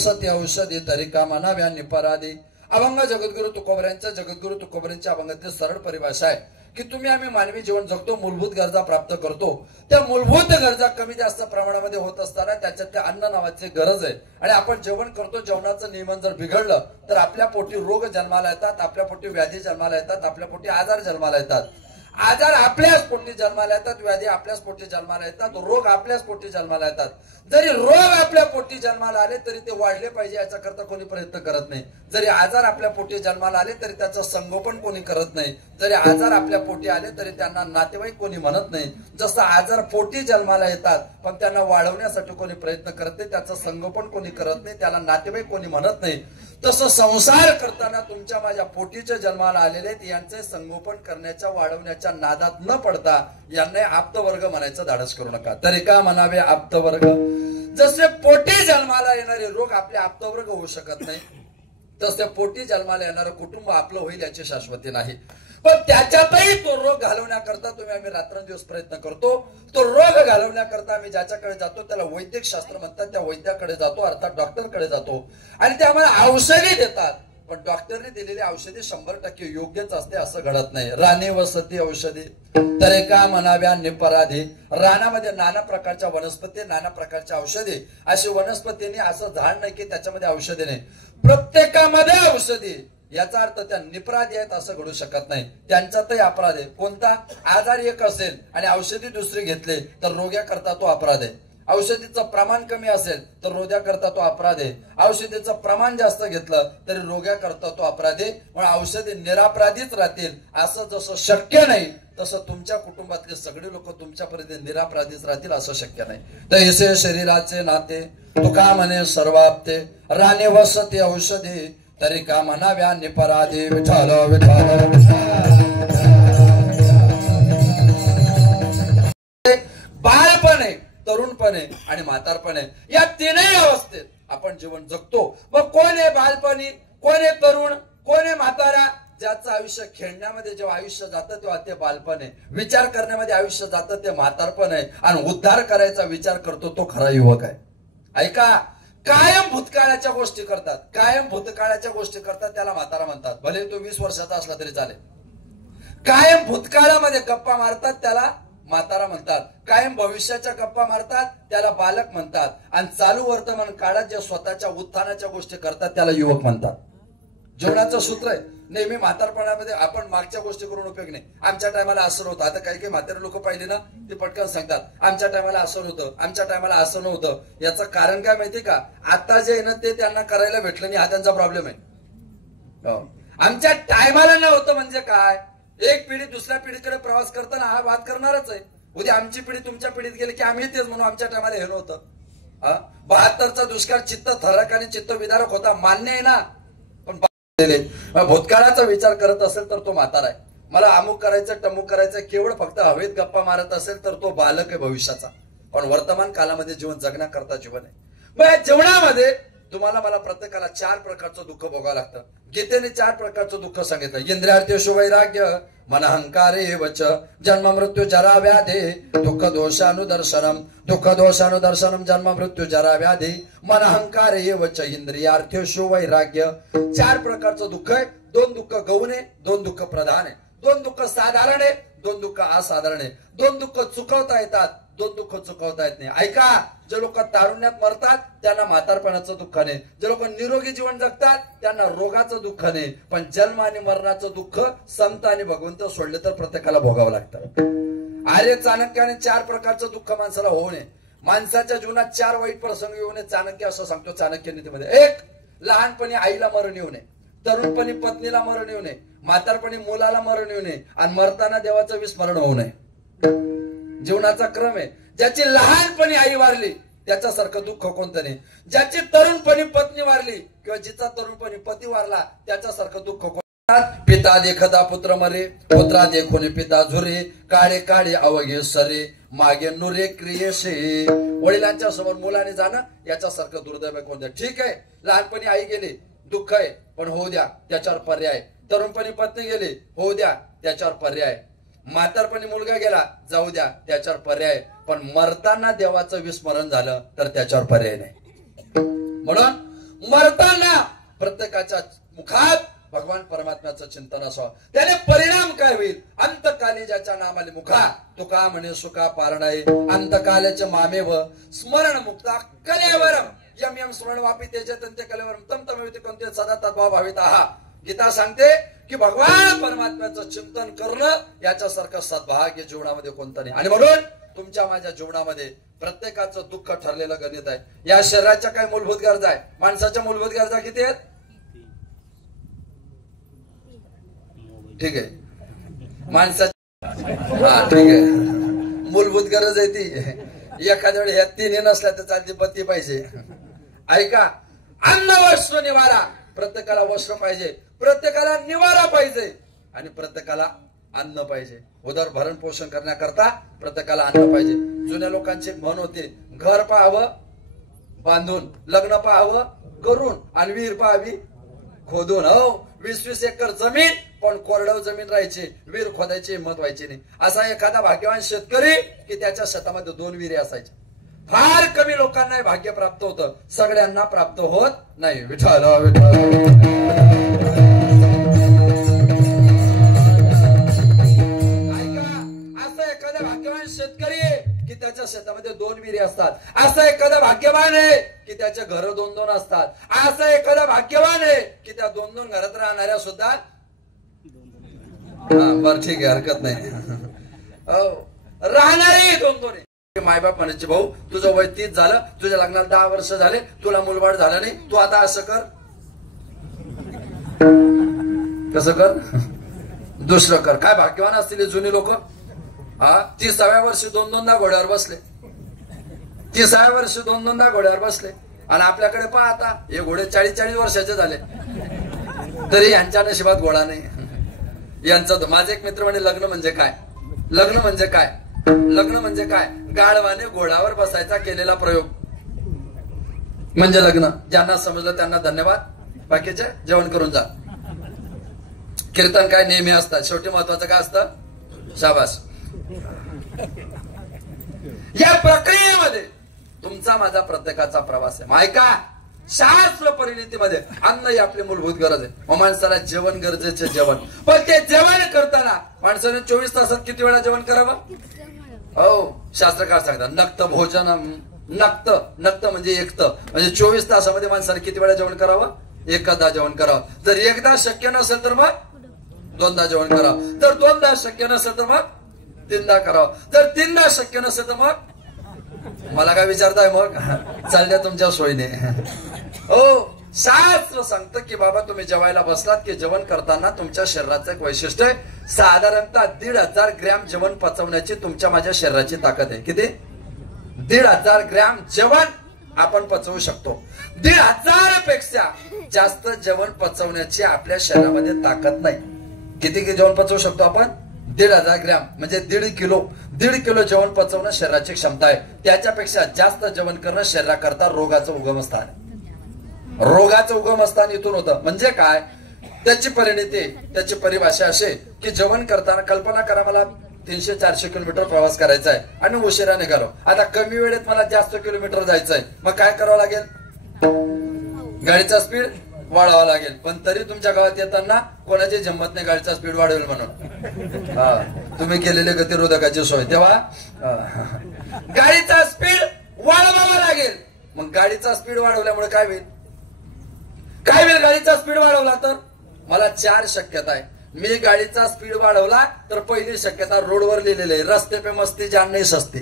सत्य औषधी तरिका मनाव्या निपराधी अभंग जगद्गुरु तुकोबऱ्यांच्या जगद्गुरु तुकोबऱ्यांच्या अभंगातील सरळ परिभाषा आहे की तुम्ही आम्ही मानवी जीवन जगतो, मूलभूत गरजा प्राप्त करतो, त्या मूलभूत गरजा कमी जास्त प्रमाणामध्ये होत असताना त्याच्यात त्या अन्न नावाची गरज आहे आणि आपण जेवण करतो, जेवणाचं नियमन जर बिघडलं तर आपल्या पोटी रोग जन्माला येतात, आपल्या पोटी व्याधी जन्माला येतात, आपल्या पोटी आजार जन्माला येतात. आजार आपल्याच पोटी जन्माला येतात, व्याधी आपल्याच पोटी जन्माला येतात, रोग आपल्याच पोटी जन्माला येतात. जरी रोग आपल्या पोटी जन्माला आले तरी ते वाढले पाहिजे याचा करता कोणी प्रयत्न करत नाही. जरी आजार आपल्या पोटी जन्माला आले तरी त्याचं संगोपन कोणी करत नाही. जरी आजार आपल्या पोटी आले तरी त्यांना नातेवाईक कोणी म्हणत नाही. जसं आजार पोटी जन्माला येतात पण त्यांना वाढवण्यासाठी कोणी प्रयत्न करत नाही, त्याचं संगोपन कोणी करत नाही, त्याला नातेवाईक कोणी म्हणत नाही. तसं संसार करताना तुमच्या माझ्या पोटीचे जन्माला आलेले यांचे संगोपन करण्याच्या वाढवण्याच्या नादात न पडता यांना आप्तवर्ग म्हणायचं धाडस करू नका. तरी का म्हणावे आप्तवर्ग? जसे पोटी जन्माला येणारे रोग आपले आप्तवर्ग होऊ शकत नाही तसे पोटी जन्माला येणारं कुटुंब आपलं होईल याची शाश्वती नाही. पण त्याच्यातही तो रोग घालवण्याकरता तुम्ही आम्ही रात्रंदिवस प्रयत्न करतो. तो रोग घालवण्याकरता आम्ही ज्याच्याकडे जातो त्याला वैद्यक शास्त्र म्हणतात, त्या वैद्याकडे जातो अर्थात डॉक्टरकडे जातो आणि ते आम्हाला औषधी देतात. पण डॉक्टरने दिलेली औषधी 100% योग्यच असते असं घडत नाही. राणे वसती औषधी तरी का म्हणाव्या निपराधी. रानामध्ये नाना प्रकारच्या वनस्पती, नाना प्रकारच्या औषधी, अशी वनस्पतींनी असं झाड नाही की त्याच्यामध्ये औषधी नाही, प्रत्येकामध्ये औषधी. याचा अर्थ त्या निपराधी आहेत असं घडू शकत नाही. त्यांच्यातही अपराध आहे. कोणता? आजार एक असेल आणि औषधी दुसरी घेतले तर रोग्याकरता तो अपराध आहे. औषधीचं प्रमाण कमी असेल तर रोग्याकरता तो अपराध आहे. औषधीचं प्रमाण जास्त घेतलं तरी रोग्याकरता तो अपराध आहे. म्हणून औषधी निरापराधीच राहतील असं जसं शक्य नाही तसं तुमच्या कुटुंबातले सगळे लोक तुमच्यापर्यंत निरापराधीच राहतील असं शक्य नाही. तैसे शरीराचे नाते तुका म्हणे सर्वाप्ते. राणे वसते औषधी तरी का म्हणाव्या निपराधी. विठाल विठाल. बाळपणे, तरुणपणे आणि म्हातारपणे या तीनही अवस्थेत आपण जीवन जगतो. मग कोण आहे बालपणी, कोण आहे तरुण, कोण आहे म्हातारा? ज्याचं आयुष्य खेळण्यामध्ये जेव्हा आयुष्य जातं तेव्हा ते बालपण आहे, विचार करण्यामध्ये आयुष्य जातं ते म्हातारपण आहे आणि उद्धार करायचा विचार करतो तो खरा युवक आहे. ऐका, कायम भूतकाळाच्या गोष्टी करतात, कायम भूतकाळाच्या गोष्टी करतात त्याला म्हातारा म्हणतात, भले तो 20 वर्षाचा असला तरी चालेल. कायम भूतकाळामध्ये गप्पा मारतात त्याला म्हातारा म्हणतात, कायम भविष्याच्या गप्पा मारतात त्याला बालक म्हणतात आणि चालू वर्तमान काळात जे स्वतःच्या उत्थानाच्या गोष्टी करतात त्याला युवक म्हणतात. जीवनाचं सूत्र आहे. नेहमी म्हातारपणामध्ये आपण मागच्या गोष्टी करून उपयोग नाही. आमच्या टायमाला असं नव्हतं. आता काही काही म्हातारे लोक पाहिले ना ते पटकन सांगतात आमच्या टायमाला असं नव्हतं, आमच्या टायमाला असं नव्हतं. याचं कारण काय माहिती का? आता जे आहे ना ते त्यांना करायला भेटलं नाही, हा त्यांचा प्रॉब्लेम आहे. आमच्या टायमाला नव्हतं म्हणजे काय? एक पिढी दुसऱ्या पिढीकडे प्रवास करताना हा वाद करणारच आहे. उद्या आमची पिढी तुमच्या पिढीत गेली की आम्ही तेच म्हणू आमच्या टायमाला हे नव्हतं. 72चा दुष्काळ चित्त थरक आणि चित्त विदारक होता, मान्य आहे ना. पण भूतकाळाचा विचार करत असेल तर तो म्हातारा आहे. मला अमुक करायचं टमुक करायचं केवळ फक्त हवेत गप्पा मारत असेल तर तो बालक आहे भविष्याचा. पण वर्तमान कालामध्ये जीवन जगण्याकरता जीवन आहे. मग जीवनामध्ये तुम्हाला मला प्रत्येकाला 4 प्रकारचं दुःख भोगावं लागतं. गीतेने 4 प्रकारचं दुःख सांगितलं. इंद्रियार्थेषु वैराग्य, मन अहंकारे वच, जन्म मृत्यू जरा व्याधी, दुःख दोषानुदर्शनम. दुःख दोषानुदर्शनम जन्म मृत्यू जरा व्याधी, मन अहंकारे वच, इंद्रियार्थेषु वैराग्य. 4 प्रकारचं दुःख आहे. 2 दुःख गौण आहे, 2 दुःख प्रधान आहे, 2 दुःख साधारण आहे, 2 दुःख असाधारण आहे. 2 दुःख चुकवता येतात, 2 दुःख चुकवता येत नाही. ऐका, जे लोक तारुण्यात मरतात त्यांना म्हातारपणाचं दुःख नाही, जे लोक निरोगी जीवन जगतात त्यांना रोगाचं दुःख नाही. पण जन्म आणि मरणाचं दुःख संत आणि भगवंत सोडले तर प्रत्येकाला भोगावं लागतं. आर्य चाणक्याने 4 प्रकारचं दुःख माणसाला होऊ नये. माणसाच्या जीवनात 4 वाईट प्रसंग येऊ नये. चाणक्य असं सांगतो चाणक्य नीतीमध्ये. 1, लहानपणी आईला मरण येऊ नये, तरुणपणी पत्नीला मरण येऊ नये, म्हातारपणी मुलाला मरण येऊ नये आणि मरताना देवाचं विस्मरण होऊ नये. जीवनाचा क्रम आहे. ज्याची लहानपणी आई वारली त्याच्यासारखं दुःख कोणतं नाही. ज्याची तरुणपणी पत्नी वारली किंवा जिचा तरुणपणी पती वारला त्याच्यासारखं दुःख कोणतं. पिता देखता पुत्र मरे, पुत्रा देखोने पिता झुरे, काळे काळे अवघे सरे, मागे नुरे क्रियेशे. वडिलांच्या समोर मुलाने जाणं याच्यासारखं दुर्दैव कोणतं. ठीक आहे, लहानपणी आई गेली दुःख आहे, पण होऊ द्या, त्याच्यावर पर्याय. तरुणपणी पत्नी गेली, होऊ द्या, त्याच्यावर पर्याय. म्हातारपणी मुलगा गेला, जाऊ द्या, त्याच्यावर पर्याय. पण मरताना देवाचं विस्मरण झालं तर त्याच्यावर पर्याय नाही. म्हणून मरताना प्रत्येकाच्या मुखात भगवान परमात्म्याचं चिंतन असावं. त्याने परिणाम काय होईल. अंतकाली ज्याच्या नामाले मुखा, तुका म्हणे सुखा पारणाय, अंतकाल्याचे मामेव स्मरण मुक्ता कलेवरम, यम यम स्मरण वापी तेजतंते कलेवरम तम तम कोणते सदा तद्भाव भावित आहा. गीता सांगते की भगवान परमात्म्याचं चिंतन करणं याच्यासारखं सद्भाग्य जीवनामध्ये कोणतं नाही. आणि म्हणून तुमच्या माझ्या जीवनामध्ये प्रत्येकाचं दुःख ठरलेलं गणित आहे. या शरीराच्या काय मूलभूत गरजा आहे. माणसाच्या मूलभूत गरजा किती आहेत. ठीक आहे, माणसाची ठीक आहे, मूलभूत गरज आहे ती. एखाद्या वेळी ह्या तीन नसल्या तर चालती, पत्ती पाहिजे. ऐका, अन्न वस्त्र निवारा. प्रत्येकाला वस्त्र पाहिजे, प्रत्येकाला निवारा पाहिजे, आणि प्रत्येकाला अन्न पाहिजे. उदर भरण पोषण करण्याकरता प्रत्येकाला अन्न पाहिजे. जुन्या लोकांची म्हण होती, घर पाहावं बांधून, लग्न पाहावं करून, आणि विहीर पाहावी खोदून. हो, 20-20 एकर जमीन पण कोरडव जमीन राहायची, विहीर खोदायची हिंमत व्हायची नाही. असा एखादा भाग्यवान शेतकरी की त्याच्या शेतामध्ये 2 विहिरी असायच्या. फार कमी लोकांना भाग्य प्राप्त होतं, सगळ्यांना प्राप्त होत नाही. विठ्ठल असा एखादा भाग्यवान शेतकरी आहे की त्याच्या शेतामध्ये 2 विहिरी असतात. असा एखादा भाग्यवान आहे की त्याचे घर 2-2 असतात. असा एखादा भाग्यवान आहे की त्या 2-2 घरात राहणाऱ्या सुद्धा. बर ठीक आहे, हरकत नाही. राहणारे 2-2. मायबाप म्हणायचे, भाऊ तुझं वय 30 झालं, तुझ्या लग्नाला 10 वर्ष झाले, तुला मुलबाळ झालं नाही, तू आता असं कर. कसं कर, दुसरं कर. काय भाग्यवान असतील जुनी लोक. 30व्या वर्षी 2-2दा घोड्यावर बसले. 30व्या वर्षी 2-2दा घोड्यावर बसले. आणि आपल्याकडे पहा आता हे घोडे 40-40 वर्षाचे झाले तरी यांच्या नशिबात घोडा नाही. यांचं माझे एक मित्र म्हणे, लग्न म्हणजे काय. लग्न म्हणजे काय. लग्न म्हणजे काय. गाढवाने घोड्यावर बसायचा केलेला प्रयोग म्हणजे लग्न. ज्यांना समजलं त्यांना धन्यवाद, बाकीचे जेवण करून जा. कीर्तन काय नेहमी असतात, शेवटी महत्वाचं काय असतं, शाबास. या प्रक्रियेमध्ये तुमचा माझा प्रत्येकाचा प्रवास आहे. ऐका, शास्त्र परिणतीमध्ये अन्न ही आपली मूलभूत गरज आहे. मग माणसाला जेवण गरजेचे जेवण. पण ते जेवण करताना माणसाने 24 तासात किती वेळा जेवण करावं. हो, शास्त्रकार सांगतात नक्त भोजन. नक्त म्हणजे एकत, म्हणजे 24 तासामध्ये माणसाने किती वेळा जेवण करावं. एकदा जेवण करावं. जर एकदा शक्य नसेल तर मग 2दा जेवण करावं. जर 2दा शक्य नसेल तर मग 3दा करावं. जर 3दा शक्य नसेल तर मग मला काय विचारताय मग, चालल्या तुमच्या सोयीने. हो, शास्त्र सांगतं की बाबा तुम्ही जेवायला बसलात की जेवण करताना तुमच्या शरीराचं एक वैशिष्ट्य आहे. साधारणतः 1,500 ग्रॅम जेवण पचवण्याची तुमच्या माझ्या शरीराची ताकद आहे. किती. 1,500 ग्रॅम जेवण आपण पचवू शकतो. 1,500 पेक्षा जास्त जेवण पचवण्याची आपल्या शरीरामध्ये ताकद नाही. किती जेवण पचवू शकतो आपण. 1,500 ग्रॅम म्हणजे 1.5 किलो. 1.5 किलो जेवण पचवणं शरीराची क्षमता आहे. त्याच्यापेक्षा जास्त जेवण करणं शरीराकरता रोगाचं उगमस्थान. रोगाचं उगमस्थान इथून होतं. म्हणजे काय, त्याची परिणती, त्याची परिभाषा अशी की जेवण करताना कल्पना करा मला 300-400 किलोमीटर प्रवास करायचा आहे आणि उशिरा निघालो. आता कमी वेळेत मला जास्त किलोमीटर जायचंय, मग काय करावं लागेल. गाडीचा स्पीड वाढवावा लागेल. पण तरी तुमच्या गावात येताना कोणाची जमत नाही गाडीचा स्पीड वाढवेल म्हणून. तुम्ही केलेले गतिरोधकाची सोय. तेव्हा गाडीचा स्पीड वाढवावा लागेल. मग गाडीचा स्पीड वाढवल्यामुळे काय होईल. काय होईल गाडीचा स्पीड वाढवला तर. मला 4 शक्यता आहे. मी गाडीचा स्पीड वाढवला तर पहिली शक्यता रोडवर लिहिलेली आहे, रस्ते पे मस्ती जान नाही सस्ती.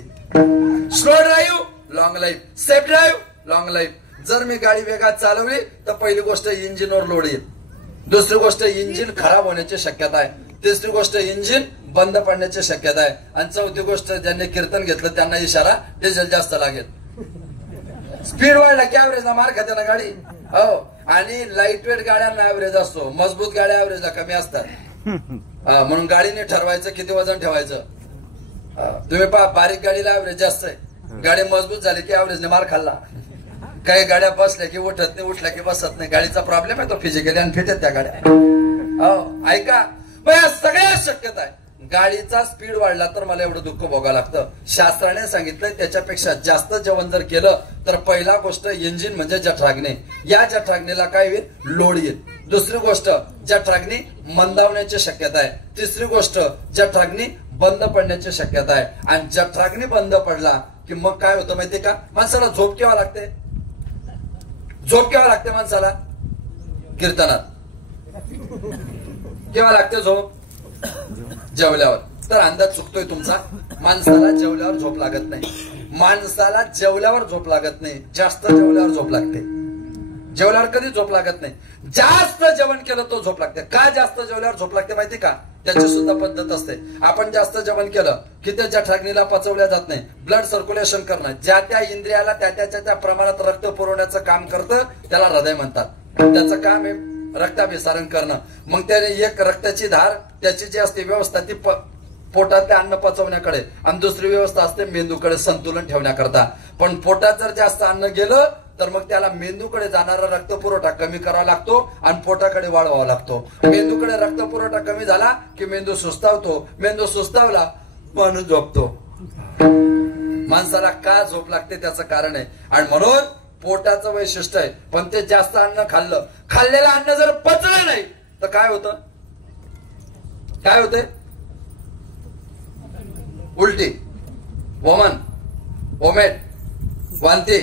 Slow drive long life, safe drive long life. जर मी गाडी वेगात चालवली तर पहिली गोष्ट इंजिनवर लोड येईल. दुसरी गोष्ट इंजिन खराब होण्याची शक्यता आहे. तिसरी गोष्ट इंजिन बंद पडण्याची शक्यता आहे. आणि चौथी गोष्ट ज्यांनी कीर्तन घेतलं त्यांना इशारा डिझेल जास्त लागेल. स्पीड वाढला की ऍव्हरेजला मार खाते ना गाडी. हो, आणि लाईट वेट गाड्यांना ऍव्हरेज असतो, मजबूत गाड्या ऍव्हरेजला कमी असतात. म्हणून गाडीने ठरवायचं किती वजन ठेवायचं. तुम्ही पहा, बारीक गाडीला ऍव्हरेज जास्त आहे, गाडी मजबूत झाली की ऍव्हरेजने मार खाल्ला. काही गाड्या बसल्या की उठत नाही, उठल्या की बसत नाही. गाडीचा प्रॉब्लेम आहे तो, फिजिकली अनफिट आहेत त्या गाड्या. हो, ऐका, या सगळ्या शक्यता आहे. गाडीचा स्पीड वाढला तर मला एवढं दुःख भोगावं लागतं. शास्त्राने सांगितलंय त्याच्यापेक्षा जास्त जेवण जर केलं तर पहिला गोष्ट इंजिन म्हणजे जठराग्नी, या जठराग्नीला काय होईल, लोड येईल. दुसरी गोष्ट जठराग्नी मंदावण्याची शक्यता आहे. तिसरी गोष्ट जठराग्नी बंद पडण्याची शक्यता आहे. आणि जठराग्नी बंद पडला की मग काय होतं माहितीये का, माणसाला झोप केव्हा लागते, झोप केव्हा लागते माणसाला, कीर्तनात केव्हा लागते झोप, जेवल्यावर. तर अंदाज चुकतोय तुमचा. माणसाला जेवल्यावर झोप लागत नाही, माणसाला जेवल्यावर झोप लागत नाही, जास्त जेवल्यावर झोप लागते. जेवल्यावर कधी झोप लागत नाही, जास्त जेवण केलं तो झोप लागते. का जास्त जेवल्यावर झोप लागते माहिती का, त्याची सुद्धा पद्धत असते. आपण जास्त जेवण केलं की ते जठराग्नीला पचवल्या जात नाही. ब्लड सर्क्युलेशन करणं, ज्या त्या इंद्रियाला त्या त्या प्रमाणात रक्त पुरवण्याचं काम करतं, त्याला हृदय म्हणतात. त्याचं काम आहे रक्ताभिसरण करणं. मग त्याने एक रक्ताची धार त्याची जी असते व्यवस्था ती पोटातले अन्न पचवण्याकडे, आणि दुसरी व्यवस्था असते मेंदूकडे संतुलन ठेवण्याकरता. पण पोटात जर जास्त अन्न गेलं तर मग त्याला मेंदूकडे जाणारा रक्त पुरवठा कमी करावा लागतो आणि पोटाकडे वाढवावा लागतो. मेंदूकडे रक्त पुरवठा कमी झाला की मेंदू सुस्तावतो, मेंदू सुस्तावला माणूस झोपतो. माणसाला का झोप लागते त्याचं कारण आहे. आणि म्हणून पोटाचं वैशिष्ट्य आहे. पण ते जास्त अन्न खाल्लं, खाल्लेलं अन्न जर पचलं नाही तर काय होतं, काय होते, उलटी, वमन, ओमेट, वांती,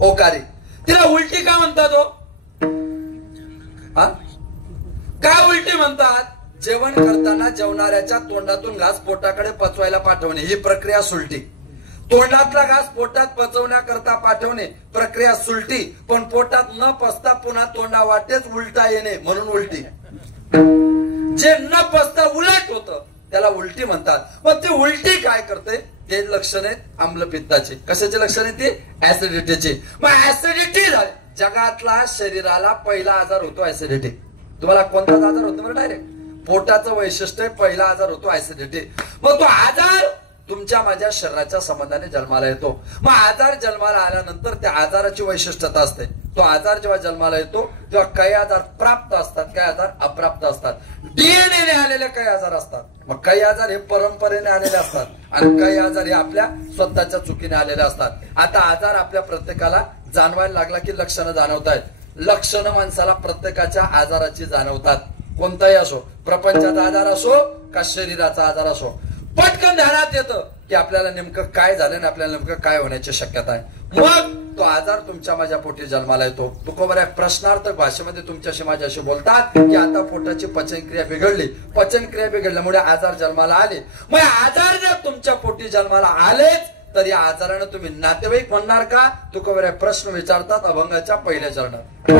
ओकारी. तिला उलटी का म्हणतात हो, का उलटी म्हणतात, जेवण करताना जेवणाऱ्याच्या तोंडातून घास पोटाकडे पचवायला पाठवणे ही प्रक्रिया सुलटी. तोंडातला घास पोटात पचवण्याकरता पाठवणे प्रक्रिया सुलटी. पण पोटात न पचता पुन्हा तोंडा वाटेच उलटा येणे म्हणून उलटी. जे न पचता उलट होतं त्याला उलटी म्हणतात. मग ती उलटी काय करते, ते लक्षण आहेत आम्लपित्ताची. कशाची लक्षण आहे ती, ऍसिडिटीची. मग ऍसिडिटी झाली, जगातला शरीराला पहिला आजार होतो ऍसिडिटी. तुम्हाला कोणताच आजार होतो बरं, डायरेक्ट पोटाचं वैशिष्ट्य पहिला आजार होतो ऍसिडिटी. मग तो आजार तुमच्या माझ्या शरीराच्या संबंधाने जन्माला येतो. मग आजार जन्माला आल्यानंतर त्या आजाराची वैशिष्ट्यता असते. तो आजार जेव्हा जन्माला येतो तेव्हा काही आजार प्राप्त असतात, काही आजार अप्राप्त असतात. डीएनएने आलेले काही आजार असतात, मग काही आजार हे परंपरेने आलेले असतात, आणि काही आजार हे आपल्या स्वतःच्या चुकीने आलेले असतात. आता आजार आपल्या प्रत्येकाला जाणवायला लागला की लक्षणं जाणवत आहेत. लक्षणं माणसाला प्रत्येकाच्या आजाराची जाणवतात. कोणताही असो, प्रपंचाचा आजार असो का शरीराचा आजार असो, पटकन ध्यानात येतं की आपल्याला नेमकं काय झालं आणि आपल्याला नेमकं काय होण्याची शक्यता आहे. मग तो आजार तुमच्या माझ्या पोटी जन्माला येतो. तुकोबर प्रश्नार्थक भाषेमध्ये तुमच्याशी माझ्याशी बोलतात की आता पोटाची पचनक्रिया बिघडली, पचनक्रिया बिघडल्यामुळे आजार जन्माला आले. मग आजार जर तुमच्या पोटी जन्माला आलेच तर या आजारानं तुम्ही नातेवाईक म्हणणार का, तुकोबर प्रश्न विचारतात अभंगाच्या पहिल्या चरणात.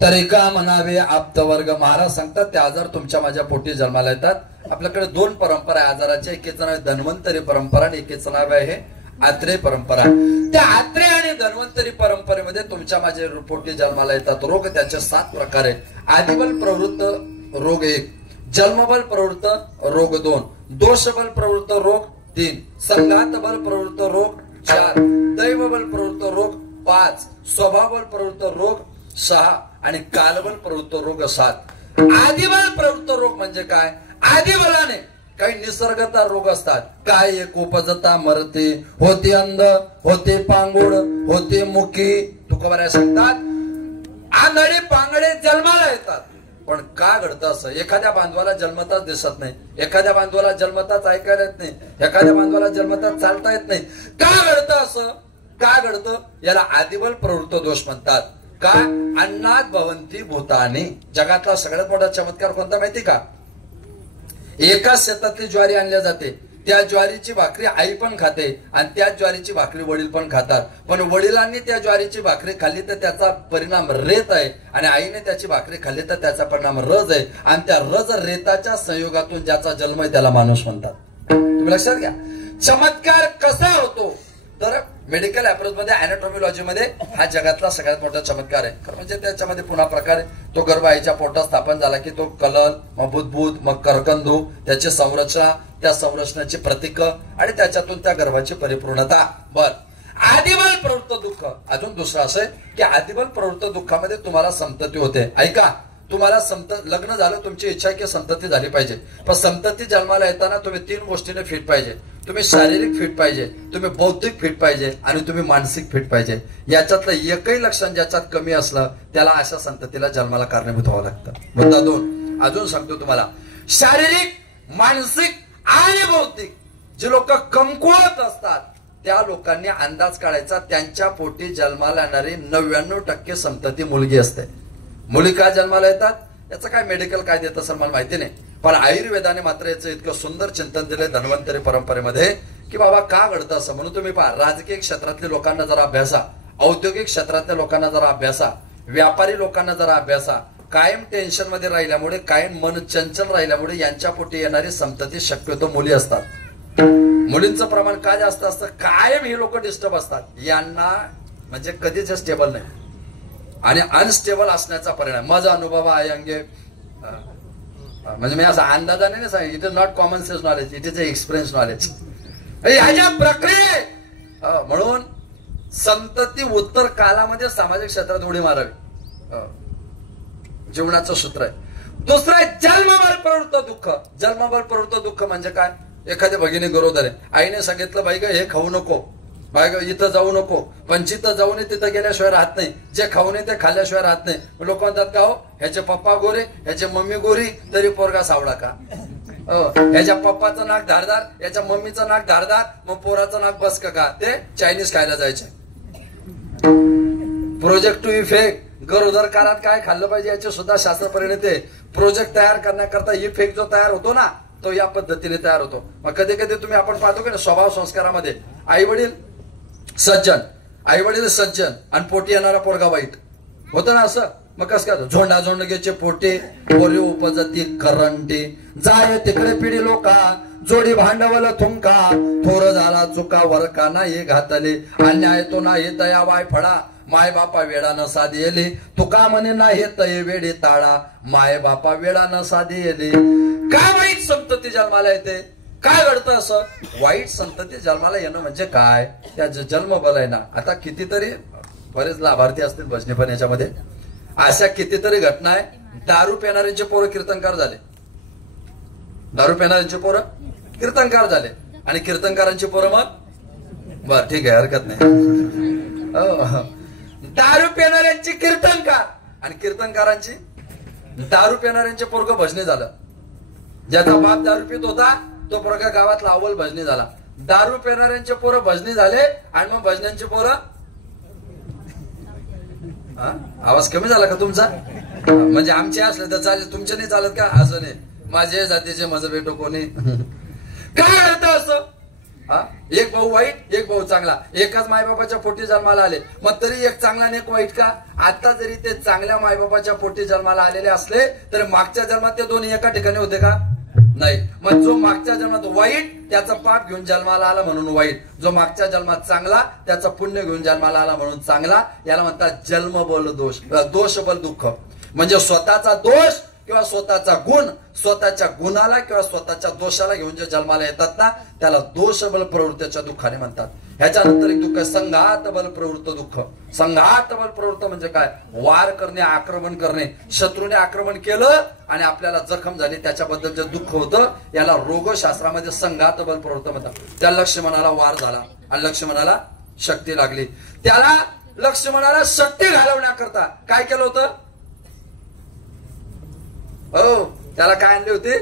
तरी का म्हणावे आप्तवर्ग. महाराज सांगतात ते आजार तुमच्या माझ्या पोटी जन्माला येतात. आपल्याकडे दोन परंपरा आहे आजाराच्या. एकेचं नाव आहे धन्वंतरी परंपरा आणि एकेचं नाव आहे आत्रेय परंपरा. त्या आत्रेय आणि धन्वंतरी परंपरेमध्ये तुमच्या माझ्या पोटी जन्माला येतात रोग. त्याचे 7 प्रकार आहेत. आदिबल प्रवृत्त रोग 1, जन्मबल प्रवृत्त रोग 2, दोषबल प्रवृत्त रोग 3, संघात बल प्रवृत्त रोग 4, दैवबल प्रवृत्त रोग 5, स्वभावबल प्रवृत्त रोग 6 आणि कालबल प्रवृत्त रोग 7. आदिबल प्रवृत्त रोग म्हणजे काय? आदिबलाने काही निसर्गता रोग असतात. काय एक उपजता मरते, होते अंध, होते पांगुड, होते मुकी. तुकोबाराय सांगतात आंधळे पांगडे जन्माला येतात. पण का घडतं असं? एखाद्या बांधवाला जन्मताच दिसत नाही, एखाद्या बांधवाला जन्मताच ऐकायला येत नाही, एखाद्या बांधवाला जन्मताच चालता येत नाही. का घडतं असं? का घडतं? याला आदिबल प्रवृत्त दोष म्हणतात. का? अन्नात भवंती भूतानी. जगातला सगळ्यात मोठा चमत्कार कोणता माहिती का? एकाच शेतातली ज्वारी आणल्या जाते, त्या ज्वारीची भाकरी आई पण खाते आणि त्याच ज्वारीची भाकरी वडील पण खातात. पण वडिलांनी त्या ज्वारीची भाकरी खाल्ली तर त्याचा परिणाम रेत आहे आणि आईने त्याची भाकरी खाल्ली तर त्याचा परिणाम रज आहे. आणि त्या रज रेताच्या संयोगातून ज्याचा जन्म आहे त्याला माणूस म्हणतात. तुम्ही लक्षात घ्या. चमत्कार कसा होतो? तर मेडिकल अप्रोच मध्ये, अॅनाटॉमिलॉजी मध्ये हा जगातला सगळ्यात मोठा चमत्कार आहे. म्हणजे त्याच्यामध्ये पुन्हा प्रकार तो गर्भ आईच्या पोटात स्थापन झाला की तो कलल, मग बुदबुद, मग करकंदू, त्याची संरचना, त्या संरचनेची प्रतीक आणि त्याच्यातून त्या गर्भाची परिपूर्णता. बर. आदिबल प्रवृत्त दुःख अजून दुसरं असं की आदिबल प्रवृत्त दुःखामध्ये तुम्हाला संतती होते. ऐका, तुम्हाला लग्न झालं, तुमची इच्छा आहे की संतती झाली पाहिजे. पण संतती जन्माला येताना तुम्ही 3 गोष्टीने फिट पाहिजे. तुम्ही शारीरिक फिट पाहिजे, तुम्ही बौद्धिक फिट पाहिजे आणि तुम्ही मानसिक फिट पाहिजे. याच्यातलं एकही लक्षण ज्याच्यात कमी असलं त्याला अशा संततीला जन्माला कारणीभूत व्हावं लागतं. मुद्दा 2 अजून सांगतो तुम्हाला. शारीरिक, मानसिक आणि बौद्धिक जे लोक कमकुवत असतात त्या लोकांनी अंदाज काढायचा त्यांच्या पोटी जन्माला येणारी 99% संतती मुलगी असते. मुली का जन्माला येतात याचं काय मेडिकल काय देत असेल मला माहिती नाही, पण आयुर्वेदाने मात्र याचं इतकं सुंदर चिंतन दिलंय धन्वंतरी परंपरेमध्ये की बाबा का घडतं असं. म्हणून तुम्ही पहा, राजकीय क्षेत्रातल्या लोकांना जरा अभ्यासा, औद्योगिक क्षेत्रातल्या लोकांना जरा अभ्यासा, व्यापारी लोकांना जरा अभ्यासा. कायम टेन्शन मध्ये राहिल्यामुळे, कायम मन चंचल राहिल्यामुळे यांच्या पोटी येणारी संतती शक्यतो मुली असतात. मुलींचं प्रमाण काय जास्त असतं? कायम हे लोक डिस्टर्ब असतात. यांना म्हणजे कधीच स्टेबल नाही आणि अनस्टेबल असण्याचा परिणाम माझा अनुभव आहे. अंगे म्हणजे मी असं अंदाजाने नाही सांगितलं. It is not common sense knowledge, it is a experience knowledge. ह्याच्या प्रक्रिये म्हणून संतती उत्तर कालामध्ये सामाजिक क्षेत्रात उडी मारावी, जीवनाचं सूत्र आहे. दुसरं आहे जन्मबल प्रवृत्त दुःख. जन्मबल प्रवृत्त दुःख म्हणजे काय? एखाद्या भगिनी गरोदर आहे, आईने सांगितलं बाई ग हे खाऊ नको, बाय ग इथं जाऊ नको, पण जिथं जाऊ नये तिथं गेल्याशिवाय राहत नाही, जे खाऊ नये ते खाल्ल्याशिवाय राहत नाही. लोक म्हणतात का हो ह्याचे पप्पा गोरे, ह्याचे मम्मी गोरी, तरी पोरगा सावळा का? ह्याच्या पप्पाचं नाक धारदार, याच्या मम्मीचं नाक धारदार, मग पोराचं नाक बसक का? ते चायनीज खायला जायचे. Project to effect. गरोदर काळात काय खाल्लं पाहिजे याचे सुद्धा शास्त्र परिणत आहे. प्रोजेक्ट तयार करण्याकरता इफेक्ट जो तयार होतो ना तो या पद्धतीने तयार होतो. मग कधी कधी तुम्ही आपण पाहतो की स्वभाव संस्कारामध्ये आई वडील सज्जन आणि पोटी येणारा पोरगा वाईट होतं ना असं. मग कसं काय? झोंडा झोंडगेचे पोटे, पोरी उपजती करंटी, जाय तिकडे पिढी लोका, जोडी भांडवल थुंका, थोर झाला चुका वरका नाही घातले, अन्याय तो नाही दया वाय फळा, माय बापा वेळा न साधी येले, तुका म्हणे नाही तय वेडी ताळा, माय बापा वेळा न साधी येले. काय वाईट संतती जन्माला येते? काय घडतं असं? वाईट संतती जन्माला येणं म्हणजे काय? त्या जन्म बल आहे ना. आता कितीतरी बरेच लाभार्थी असतील भजनी पण याच्यामध्ये, अशा कितीतरी घटना आहे. दारू पिणाऱ्यांचे पोरं कीर्तनकार झाले, दारू पिणाऱ्यांचे पोरं कीर्तनकार झाले आणि कीर्तनकारांची पोरं मग बर ठीक आहे हरकत नाही. दारू पिणाऱ्यांची कीर्तनकार आणि कीर्तनकारांची दारू पिणाऱ्यांचे पोरग भजनी झालं. ज्याचा बाप दारू पित होता तो पोरगा गावातला अव्वल भजनी झाला. दारू पिणाऱ्यांचे पोरं भजनी झाले आणि मग भजन्यांची पोरं. आवाज कमी झाला का तुमचा? म्हणजे आमचे असले तर चालेल, तुमचे नाही चालत का? असं नाही, माझे जातीचे माझं भेटो कोणी. काय अर्थ असं? हा, एक भाऊ वाईट एक भाऊ चांगला, एकाच मायबापाच्या पोटी जन्माला आले, मग तरी एक चांगला आणि एक वाईट का? आता जरी ते चांगल्या मायबापाच्या पोटी जन्माला आलेले असले तर मागच्या जन्मात ते दोन्ही एका ठिकाणी होते का? नाही. मग जो मागच्या जन्मात वाईट त्याचा पाप घेऊन जन्माला आला म्हणून वाईट, जो मागच्या जन्मात चांगला त्याचा पुण्य घेऊन जन्माला आला म्हणून चांगला. याला म्हणतात जन्मबल दोष, दोषबल दुःख. म्हणजे स्वतःचा दोष किंवा स्वतःचा गुण, स्वतःच्या गुणाला किंवा स्वतःच्या दोषाला घेऊन जे जन्माला येतात ना त्याला दोषबल प्रवृत्तीच्या दुःखाने म्हणतात. ह्याच्यानंतर एक दुःख आहे संघात बल प्रवृत्त दुःख. संघात बल प्रवृत्त म्हणजे काय? वार करणे, आक्रमण करणे. शत्रूने आक्रमण केलं आणि आपल्याला जखम झाली त्याच्याबद्दल जे दुःख होतं याला रोगशास्त्रामध्ये संघात बल प्रवृत्त म्हणतात. त्या लक्ष्मणाला वार झाला आणि लक्ष्मणाला शक्ती लागली. त्याला लक्ष्मणाला शक्ती घालवण्याकरता काय केलं होतं? हो, त्याला काय आणली होती?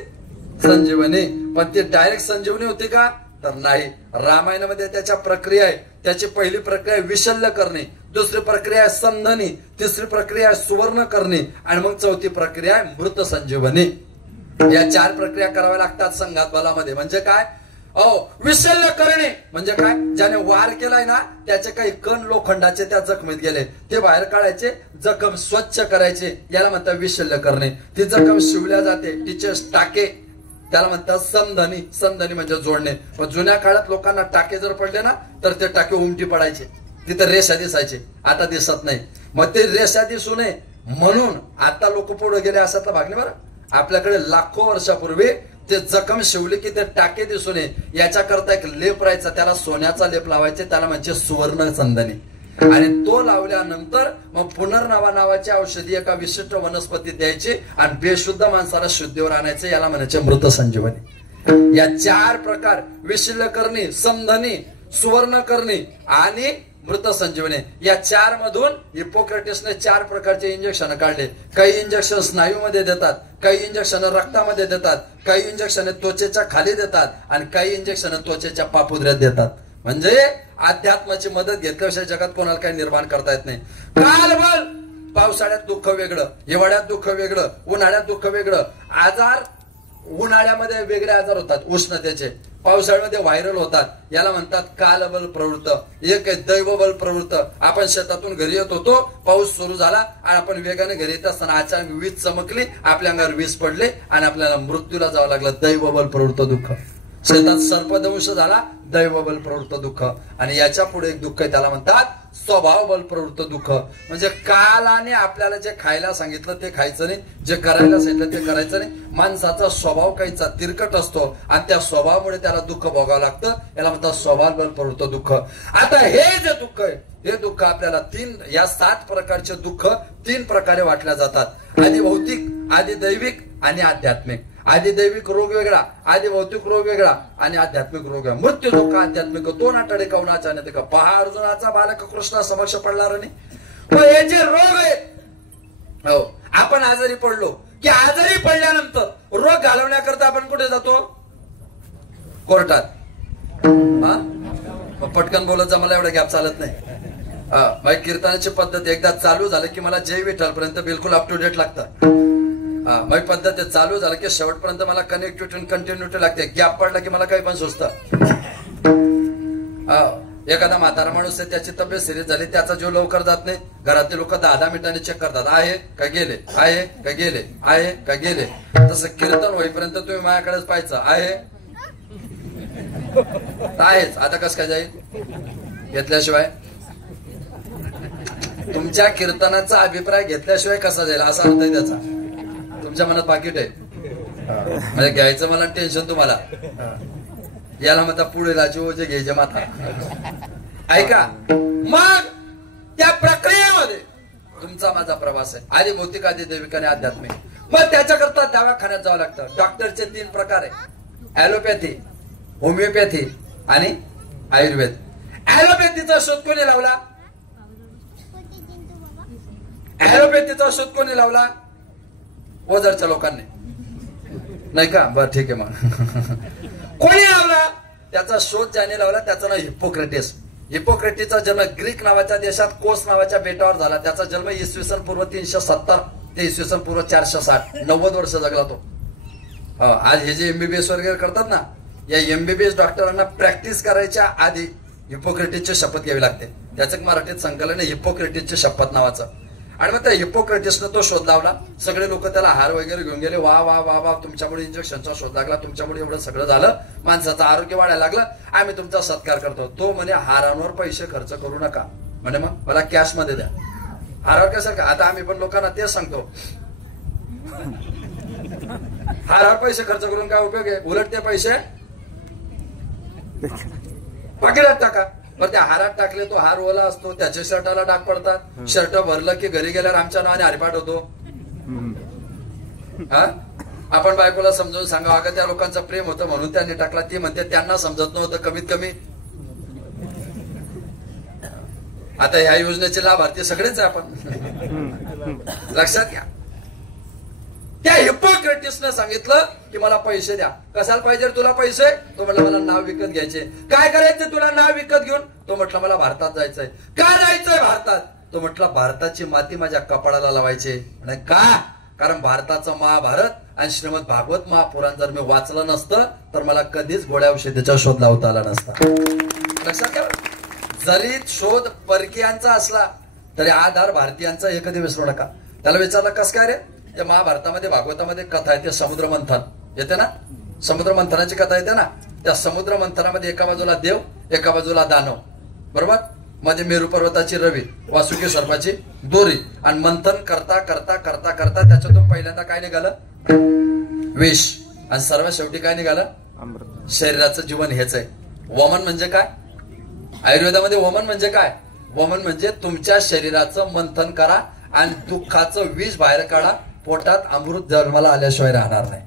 संजीवनी. पण ती डायरेक्ट संजीवनी होती का? तर नाही. रामायणामध्ये त्याच्या प्रक्रिया आहे. त्याची पहिली प्रक्रिया आहे विशल्य करणे, दुसरी प्रक्रिया आहे संधनी, तिसरी प्रक्रिया आहे सुवर्ण करणे आणि मग चौथी प्रक्रिया आहे मृत संजीवनी. या 4 प्रक्रिया कराव्या लागतात संघात बलामध्ये. म्हणजे काय? विशल्य करणे म्हणजे काय? ज्याने वार केलाय ना त्याचे काही कण लोखंडाचे त्या जखमीत गेले ते बाहेर काढायचे, जखम स्वच्छ करायचे, याला म्हणतात विशल्य करणे. ती जखम शिवल्या जाते, तिचे टाके त्याला म्हणतात संधनी. संधनी म्हणजे जोडणे. जुन्या काळात लोकांना टाके जर पडले ना तर ते टाके उमटी पडायचे, तिथे रेषा दिसायचे, आता दिसत नाही. मग ते रेषा दिसू नये म्हणून आता लोक पुढे गेले असतात भागणे. बरं, आपल्याकडे लाखो वर्षापूर्वी ते जखम शिवली की ते टाके दिसू नये याच्याकरता एक लेप राहायचा, त्याला सोन्याचा लेप लावायचे, त्याला म्हणजे सुवर्ण संधनी. आणि तो लावल्यानंतर मग पुनर्नवा नावाची औषधी एका विशिष्ट वनस्पती द्यायची आणि बेशुद्ध माणसाला शुद्धीवर आणायचे, याला म्हणायचे मृत संजीवनी. या 4 प्रकार विशल्य करणे, संधनी, सुवर्ण करणे आणि मृत संजीवनी, या 4 मधून हिपोक्रेटिसने 4 प्रकारचे इंजेक्शन काढले. काही इंजेक्शन स्नायूमध्ये देतात, काही इंजेक्शन रक्तामध्ये देतात, काही इंजेक्शन त्वचेच्या खाली देतात आणि काही इंजेक्शन त्वचेच्या पापुद्र्यात देतात. म्हणजे अध्यात्माची मदत घेतल्याशिवाय जगात कोणाला काही निर्माण करता येत नाही. कालबल, पावसाळ्यात दुःख वेगळं, हिवाळ्यात दुःख वेगळं, उन्हाळ्यात दुःख वेगळं. आजार उन्हाळ्यामध्ये वेगळे आजार होतात उष्णतेचे, पावसाळ्यामध्ये व्हायरल होतात, याला म्हणतात कालबल प्रवृत्त. एक आहे दैवबल प्रवृत्त. आपण शेतातून घरी येत होतो, पाऊस सुरू झाला आणि आपण वेगाने घरी येत असताना अचानक वीज चमकली, आपल्या अंगावर वीज पडले आणि आपल्याला मृत्यूला जावं लागलं, दैवबल प्रवृत्त दुःख. शेतात सर्पदंश झाला, दैवबल प्रवृत्त दुःख. आणि याच्या पुढे एक दुःख आहे त्याला म्हणतात स्वभाव बल प्रवृत्त दुःख. म्हणजे कालाने आपल्याला जे खायला सांगितलं ते खायचं नाही, जे करायला सांगितलं ते करायचं नाही. माणसाचा स्वभाव काहीचा तिरकट असतो आणि त्या स्वभावामुळे त्याला दुःख भोगावं लागतं, याला म्हणतात स्वभाव बल प्रवृत्त दुःख. आता हे जे दुःख आहे हे दुःख आपल्याला 7 प्रकारचे दुःख 3 प्रकारे वाटल्या जातात. आधी भौतिक, आधी दैविक आणि आध्यात्मिक. आधी दैविक रोग वेगळा, आधी भौतिक रोग वेगळा आणि आध्यात्मिक रोग वेगळा. मृत्यू दुःख आध्यात्मिक 2 आठवडे कवनाचा नाही का पहा अर्जुनाचा बालक कृष्णा समक्ष पडणार नाही. पण हे जे रोग आहेत, हो आपण आजारी पडलो की आजारी पडल्यानंतर रोग घालवण्याकरता आपण कुठे जातो? कोर्टात. पटकन बोलत जा, मला एवढा गॅप चालत नाही. माझी कीर्तनाची पद्धत एकदा चालू झालं की मला जय विठ्ठल पर्यंत बिलकुल अप टू डेट लागतं. माझी पद्धत चालू झालं की शेवटपर्यंत मला कनेक्टिव्हिटी कंटिन्युटी लागते. गॅप पडला की मला काही पण सुचतं. एखादा म्हातारा माणूस आहे, त्याची तब्येत सिरियस झाली, त्याचा जीव लवकर जात नाही. घरातले लोक 10-10 मिनिटांनी चेक करतात, आहे का गेले, आहे का गेले, आहे का गेले. तसं कीर्तन होईपर्यंत तुम्ही माझ्याकडेच पाहायचं, आहेच. आता कसं काय जाईल घेतल्याशिवाय? तुमच्या कीर्तनाचा अभिप्राय घेतल्याशिवाय कसा जाईल असा अर्थ आहे त्याचा. तुमच्या मनात पाकिट आहे म्हणजे घ्यायचं मला टेन्शन तुम्हाला. याला म्हणता पुढे राजू जे घ्यायचे माथा. ऐका, मग त्या प्रक्रियेमध्ये तुमचा माझा प्रवास आहे. आधी भौतिक, आधी दैविक आणि आध्यात्मिक. मग त्याच्याकरता दवाखान्यात जावं लागतं. डॉक्टरचे 3 प्रकार आहे, ऍलोपॅथी, होमिओपॅथी आणि आयुर्वेद. ऍलोपॅथीचा शोध कोणी लावला? ऍलोपॅथीचा शोध कोणी लावला? ओझरच्या लोकांनी, नाही का? बरं ठीक आहे. मग कोणी लावला? त्याचा शोध ज्याने लावला त्याचं नाव हिपोक्रेटिस. हिपोक्रेटिसचा जन्म ग्रीक नावाच्या देशात कोस नावाच्या बेटावर झाला. त्याचा जन्म इसवी पूर्व 370 ते इसवी पूर्व 460, 90 वर्ष जगला तो. आज हे जे MBBS वगैरे करतात ना या MBBS डॉक्टरांना प्रॅक्टिस करायच्या आधी हिपोक्रेटिसची शपथ घ्यावी लागते. त्याचं मराठीत संकलन आहे हिपोक्रेटिसची शपथ नावाचं. आणि मग त्या हिपोक्रेटिसनं तो शोध लावला. सगळे लोक त्याला हार वगैरे घेऊन गेले. वा वा वा वा, तुमच्यामुळे इंजेक्शनचा शोध लागला, तुमच्यामुळे एवढं सगळं झालं, माणसाचं आरोग्य वाढायला लागलं, आम्ही तुमचा सत्कार करतो. तो म्हणे हारांवर पैसे खर्च करू नका, म्हणे मग मला कॅश मध्ये द्या. हारावर कसं का, आता आम्ही पण लोकांना तेच सांगतो, हारावर पैसे खर्च करून काय उपयोग आहे, उलट ते पैसे पाकिटात टाका. बरं त्या हारात टाकले, तो हार ओला असतो, त्याच्या शर्टाला डाग पडतात, शर्ट भरलं की घरी गेल्यावर आमच्या नावाने हरिपाठ होतो. हा, आपण बायकोला समजावून सांगावं, अगं त्या लोकांचं प्रेम होतं म्हणून त्यांनी टाकला. ती म्हणते त्यांना समजत नव्हतं, कमीत कमी. आता ह्या योजनेचे लाभार्थी सगळेच आहे आपण, लक्षात घ्या. त्या हिपोक्रेटिसनं सांगितलं की मला पैसे द्या. कशाला पाहिजे तुला पैसे? तो म्हटलं मला नाव विकत घ्यायचे. काय करायचं तुला नाव विकत घेऊन? तो म्हटलं मला भारतात जायचंय. का जायचंय भारतात? तो म्हटलं भारताची माती माझ्या कपाळाला लावायचे. का? कारण भारताचं महाभारत आणि श्रीमद भागवत महापुराण जर मी वाचलं नसतं तर मला कधीच गोळ्या औषधीचा शोध लावता आला नसता. लक्षात घ्या, जरी शोध परकीयांचा असला तरी आधार भारतीयांचा हे कधी विसरू नका. त्याला विचारलं कस काय रे? त्या महाभारतामध्ये भागवतामध्ये कथा आहे, ते समुद्र मंथन येते ना, समुद्र मंथनाची कथा येते ना. त्या समुद्र मंथनामध्ये एका बाजूला देव, एका बाजूला दानव, बरोबर. मध्ये मेरू पर्वताची रवी, वासुकी सर्पाची दोरी, आणि मंथन करता करता करता करता त्याच्यातून पहिल्यांदा काय निघालं? विष. आणि सर्व शेवटी काय निघालं? अमृत. शरीराचं जीवन हेच आहे. वमन म्हणजे काय? आयुर्वेदामध्ये वमन म्हणजे काय? वमन म्हणजे तुमच्या शरीराचं मंथन करा आणि दुःखाचं विष बाहेर काढा, पोटात अमृत जन्माला आल्याशिवाय राहणार नाही.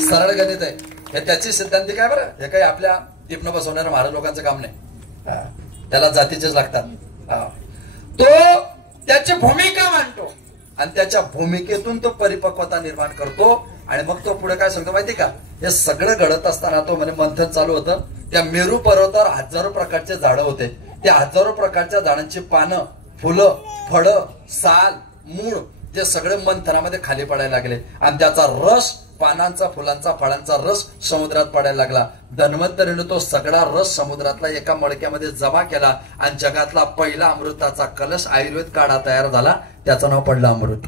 सरळ गणित आहे हे. त्याची सिद्धांतिक आहे बरं. हे काही आपल्या टिपणं बसवणाऱ्या महाराज लोकांचं काम नाही, त्याला जातीचेच लागतात. तो त्याची भूमिका मांडतो आणि त्याच्या भूमिकेतून तो परिपक्वता निर्माण करतो. आणि मग तो पुढे काय सांगतो माहिती का? हे सगळं घडत असताना तो म्हणजे मंथन चालू होतं. त्या मेरू पर्वतावर हजारो प्रकारचे झाडं होते. त्या हजारो प्रकारच्या झाडांची पानं, फुलं, फळं, साल, मूळ ते सगळे मंथनामध्ये खाली पडायला लागले आणि त्याचा रस, पानांचा, फुलांचा, फळांचा रस समुद्रात पडायला लागला. धन्वंतरीने तो सगळा रस समुद्रातला एका मडक्यामध्ये जमा केला आणि जगातला पहिला अमृताचा कलश आयुर्वेद काढा तयार झाला. त्याचं नाव पडलं अमृत.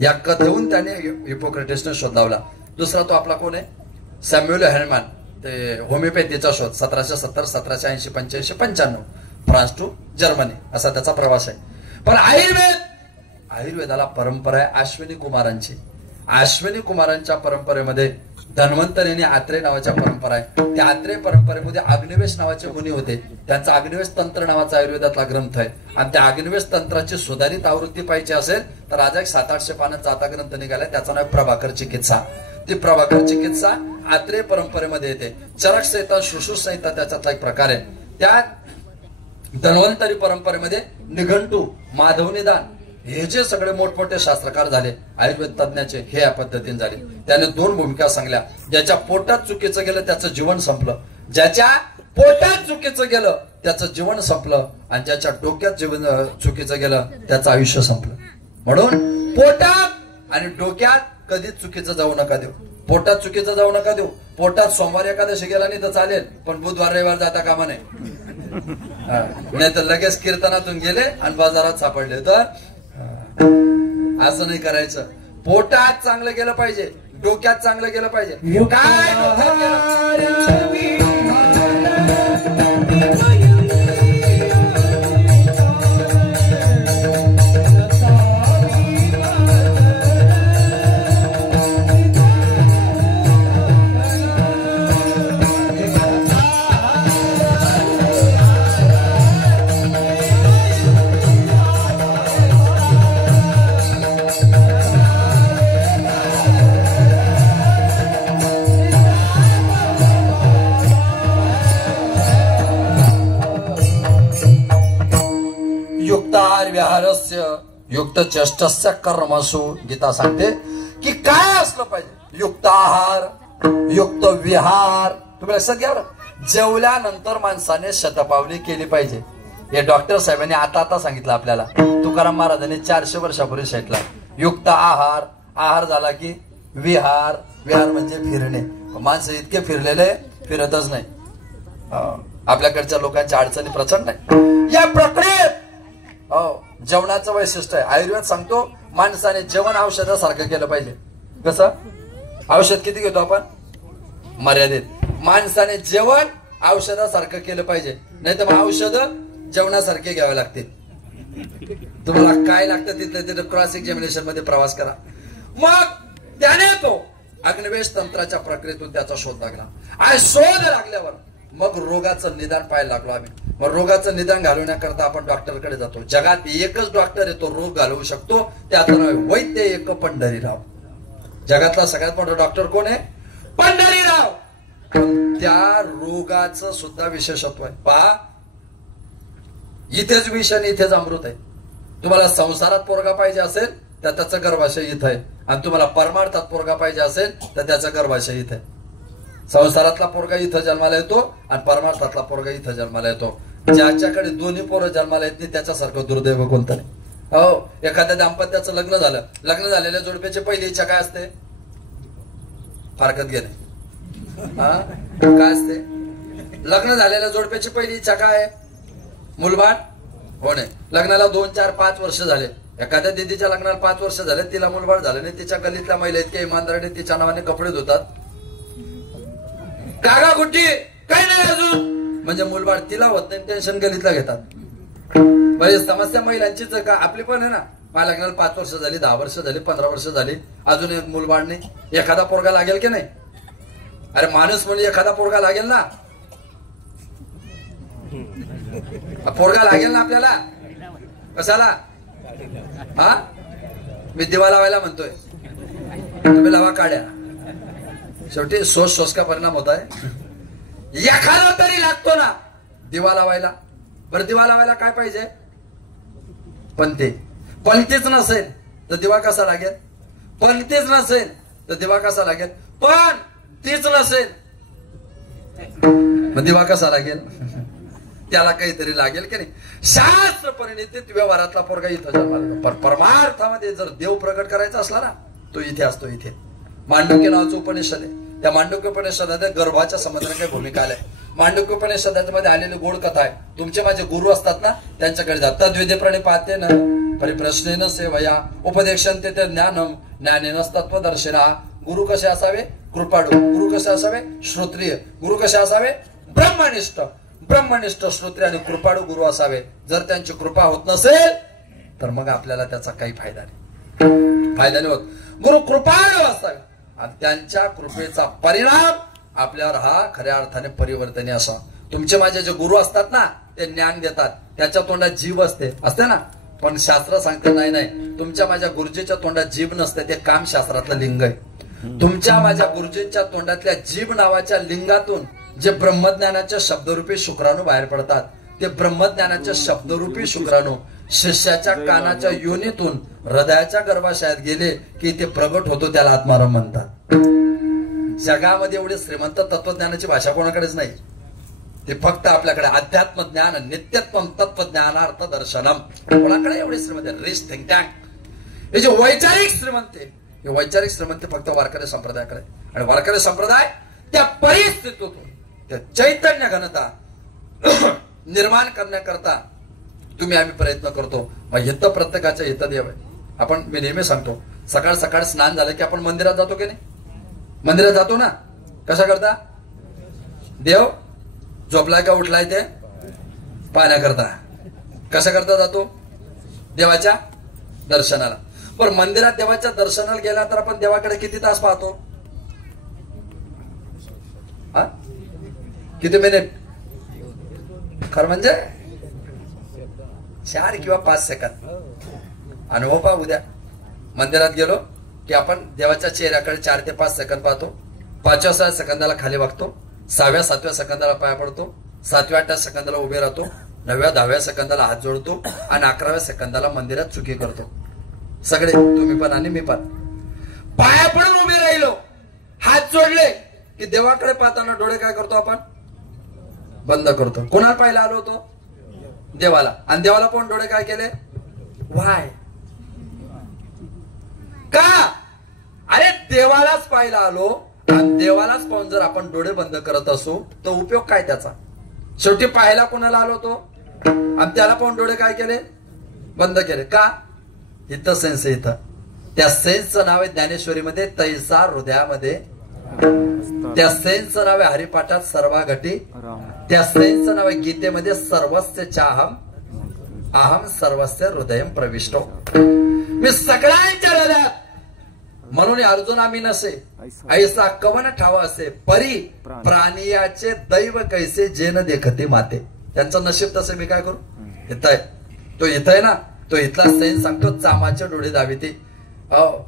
या कथेहून त्याने हिपोक्रेटिसने शोध लावला. दुसरा तो आपला कोण आहे? सॅम्युएल हॅनमॅन. ते होमिओपॅथीचा शोध 1770, 1780, 85, 95, फ्रान्स टू जर्मनी असा त्याचा प्रवास आहे. पण आयुर्वेदाला परंपरा आहे अश्विनी कुमारांची. अश्विनी कुमारांच्या परंपरेमध्ये धन्वंतरीने आत्रे नावाच्या परंपरा आहे. त्या आत्रे परंपरेमध्ये अग्निवेश नावाचे मुनी होते. त्यांचा अग्निवेश तंत्र नावाचा आयुर्वेदातला ग्रंथ आहे. आणि त्या अग्निवेश तंत्राची सुधारित आवृत्ती पाहिजे असेल तर आज एक 700-800 पानांचा आता ग्रंथ निघालाय. त्याचं नाव प्रभाकर चिकित्सा. ती प्रभाकर चिकित्सा आत्रे परंपरेमध्ये येते. चरक संहिता, शुश्रूष संहिता त्याच्यातला एक प्रकार आहे. त्या धन्वंतरी परंपरेमध्ये निघंटू, माधव निदान हे जे सगळे मोठमोठे शास्त्रकार झाले आयुर्वेद तज्ञाचे, हे या पद्धतीने झाले. त्याने 2 भूमिका सांगल्या. ज्याच्या पोटात चुकीचं गेलं त्याचं जीवन संपलं. ज्याच्या पोटात चुकीचं गेलं त्याचं जीवन संपलं. आणि ज्याच्या डोक्यात जीवन चुकीचं गेलं त्याचं आयुष्य संपलं. म्हणून पोटात आणि डोक्यात कधीच चुकीचं जाऊ नका देऊ. पोटात चुकीचं जाऊ नका देऊ. पोटात सोमवार एकादशी गेला नाही तर चालेल, पण बुधवार रविवार जाता कामा नाही. नाही तर लगेच कीर्तनातून गेले आणि बाजारात सापडले तर असं नाही करायचं. पोटात चांगलं गेलं पाहिजे, डोक्यात चांगलं गेलं पाहिजे. काय डोक्यात गेलं? विहारस्य युक्त चेष्टस्य कर्मसु. गीता सांगते की काय असलं पाहिजे? युक्त आहार, युक्त विहार. तुम्ही लक्षात घ्या बरं. जेवल्यानंतर माणसाने शतपावली केली पाहिजे. हे डॉक्टर साहेबांनी आता सांगितलं आपल्याला. तुकाराम महाराजांनी 400 वर्षापूर्वी सांगितलं. युक्त आहार, आहार झाला की विहार. विहार म्हणजे फिरणे. माणसं इतके फिरलेले फिरतच नाही. आपल्याकडच्या लोकांच्या अडचणी प्रचंड आहे या प्रक्रियेत. जेवणाचं वैशिष्ट्य आहे. आयुर्वेद सांगतो माणसाने जेवण औषधासारखं केलं पाहिजे. कसं? औषध किती घेतो आपण? मर्यादित. माणसाने जेवण औषधासारखं केलं पाहिजे, नाही तर मग औषध जेवणासारखे घ्यावे लागतील. तुम्हाला काय लागतं तिथे क्रॉस एक्झामिनेशन मध्ये प्रवास करा. मग त्याने तो अग्निवेश तंत्राच्या प्रक्रियेतून त्याचा शोध लागला. आणि शोध लागल्यावर मग रोगाचं निदान पाहायला लागलो आम्ही. मग रोगाचं निदान घालवण्याकरता आपण डॉक्टरकडे जातो. जगात एकच डॉक्टर आहे तो रोग घालवू शकतो, त्याचं नाव आहे वैद्य एक पंढरीराव. जगातला सगळ्यात मोठा डॉक्टर कोण आहे? पंढरीराव. त्या रोगाचं सुद्धा विशेषत्व आहे. पहा, इथेच विष आणि इथेच अमृत आहे. तुम्हाला संसारात पोरगा पाहिजे असेल तर त्याचं गर्भाशय इथं आहे, आणि तुम्हाला परमार्थात पोरगा पाहिजे असेल तर त्याचं गर्भाशय इथं आहे. संसारातला पोरगा इथं जन्माला येतो आणि परमार्थातला पोरगा इथं जन्माला येतो. ज्याच्याकडे दोन्ही पोरं जन्माला येत नाही त्याच्यासारखं दुर्दैव कोणतं नाही. हो, एखाद्या दाम्पत्याचं लग्न झालं, लग्न झालेल्या जोडप्याची पहिली इच्छा काय असते? फारकत घेणे. काय असते? लग्न झालेल्या जोडप्याची पहिली इच्छा काय? मुलबाळ होणे. लग्नाला 2, 4, 5 वर्ष झाले. एखाद्या दिदीच्या लग्नाला 5 वर्ष झाले, तिला मुलबाळ झालं नाही. तिच्या गल्लीतल्या महिला इतक्या इमानदारीने तिच्या नावाने कपडे धुतात. कागा गुट्टी काही नाही अजून, म्हणजे मुलबाळ तिला होत नाही, टेन्शन गल्लीतला घेतात. म्हणजे समस्या महिलांचीच का? आपली पण आहे ना. माझ्या लग्नाला 5 वर्ष झाली, 10 वर्ष झाली, 15 वर्ष झाली, अजून एक मुलबाळ नाही. एखादा पोरगा लागेल की नाही? अरे माणूस म्हणजे एखादा पोरगा लागेल ना. पोरगा लागेल ना आपल्याला. कशाला? मी दिवा लावायला म्हणतोय, तुम्ही लावा काड्या. शेवटी सोस का परिणाम होत आहे. एखादा तरी लागतो ना दिवा लावायला. बरं, दिवा लावायला काय पाहिजे? पंतीच नसेल तर दिवा कसा लागेल? पंतीच नसेल तर दिवा कसा लागेल? पण तीच नसेल मग दिवा कसा लागेल? त्याला काहीतरी लागेल की नाही. शास्त्र परिणितीत व्यवहारातला पोरगा इथं जन्माला, पण परमार्थामध्ये जर देव प्रकट करायचा असला ना, तो इथे असतो. इथे मांडुक्य नावाचं उपनिषद आहे. त्या मांडुक्य उपनिषदात गर्भाच्या संबंधाने काही भूमिका आल्या. मांडुक्य उपनिषदामध्ये आलेली गोड कथा आहे. तुमचे माझे गुरु असतात ना, त्यांच्याकडे जातात. तद्विधे प्रणिपाते न परिप्रश्नेन सेवया उपदेक्षन्ते ते ज्ञानम ज्ञानेनस्तत्वदर्शिना. गुरु कसे असावे? कृपाळू. गुरु कसे असावे? श्रोत्रिय. गुरु कसे असावे? ब्रह्मनिष्ठ. ब्रह्मनिष्ठ, श्रोत्रिय आणि कृपाळू गुरु असावे. जर त्यांची कृपा होत नसेल तर मग आपल्याला त्याचा काही फायदा नाही होत. गुरु कृपाळू असावे आणि त्यांच्या कृपेचा परिणाम आपल्यावर हा खऱ्या अर्थाने परिवर्तनीय असा. तुमचे माझे जे गुरु असतात ना, ते ज्ञान देतात, त्याच्या तोंडात जीभ असते ना. पण शास्त्र सांगते नाही, तुमच्या माझ्या गुरुजीच्या तोंडात जीभ नसते, ते काम शास्त्रातलं लिंग आहे. तुमच्या माझ्या गुरुजींच्या तोंडातल्या जीभ नावाच्या लिंगातून जे ब्रह्मज्ञानाच्या शब्दरूपी शुक्राणू बाहेर पडतात, ते ब्रह्मज्ञानाच्या शब्दरूपी शुक्राणू शिष्याच्या कानाच्या योनीतून हृदयाच्या गर्भाशयात गेले की ते प्रगट होतो. त्याला आत्माराम म्हणतात. जगामध्ये एवढे श्रीमंत तत्वज्ञानाची भाषा कोणाकडेच नाही. ते फक्त आपल्याकडे अध्यात्म ज्ञान, नित्यत्वम तत्वज्ञानार्थ दर्शनम. कोणाकडे एवढे श्रीमंत? Rich think tank. हे जे वैचारिक श्रीमंत, हे वैचारिक श्रीमंत फक्त वारकरी संप्रदायाकडे. आणि वारकरी संप्रदाय त्या परिस्थितीतून त्या चैतन्य घनता निर्माण करण्याकरता आम्ही प्रयत्न करतो. मग हित प्रत्येकाच्या हित देव आहे. मी नेहमी सांगतो, सकाळ सकाळ स्नान झालं की आपण मंदिरात जातो की नाही? मंदिरात जातो ना. कशा करता? देव झोपलाय का उठलाय ते पाहण्याकरता. कशा करता जातो? देवाच्या दर्शनाला. पण मंदिरात देवाच्या दर्शनाला गेला तर आपण देवाकडे किती तास पाहतो? किती मिनिट? खरं म्हणजे 4 किंवा 5 सेकंद. अनुभव पहा उद्या. मंदिरात गेलो की आपण देवाच्या चेहऱ्याकडे 4 ते 5 सेकंद पाहतो. 5व्या सेकंदाला खाली वागतो, 6व्या 7व्या सेकंदाला पाया पडतो, 7व्या 8व्या सेकंदाला उभे राहतो, 9व्या 10व्या सेकंदाला हात जोडतो आणि 11व्या सेकंदाला मंदिरात चुकी करतो. सगळे, तुम्ही पण आणि मी पण. पाया पडून उभे राहिलो, हात जोडले की देवाकडे पाहताना डोळे काय करतो आपण? बंद करतो. कोणाला पाहायला आलो होतो? देवाला. आणि देवाला पण डोळे काय केले? वाय का? अरे देवालाच पाहायला आलो आणि देवालाच पाहून जर आपण डोळे बंद करत असू तर उपयोग काय त्याचा? शेवटी पाहायला कोणाला आलो तो? आणि त्याला पाहून डोळे काय केले? बंद केले. का? इथं सेन्स आहे. इथं त्या सेन्सचं नाव आहे ज्ञानेश्वरीमध्ये तैसा हृदयामध्ये, त्या सेन्सचं नाव आहे हरिपाठात सर्वा घटी, त्या सेन्सचं नाव आहे गीतेमध्ये सर्वस्य चाहम अहम सर्वस्य हृदय प्रविष्टो. मी सगळ्यांच्या हृदयात. म्हणून अर्जुना मी नसे ऐसा कवन ठावा असे परी प्राणियाचे दैव कैसे जेन देखते माते. त्यांचं नशीब तसे मी काय करू? इथं आहे तो, इथं आहे ना तो. इथला सेन्स सांगतो चामाचे डोळे दाविते.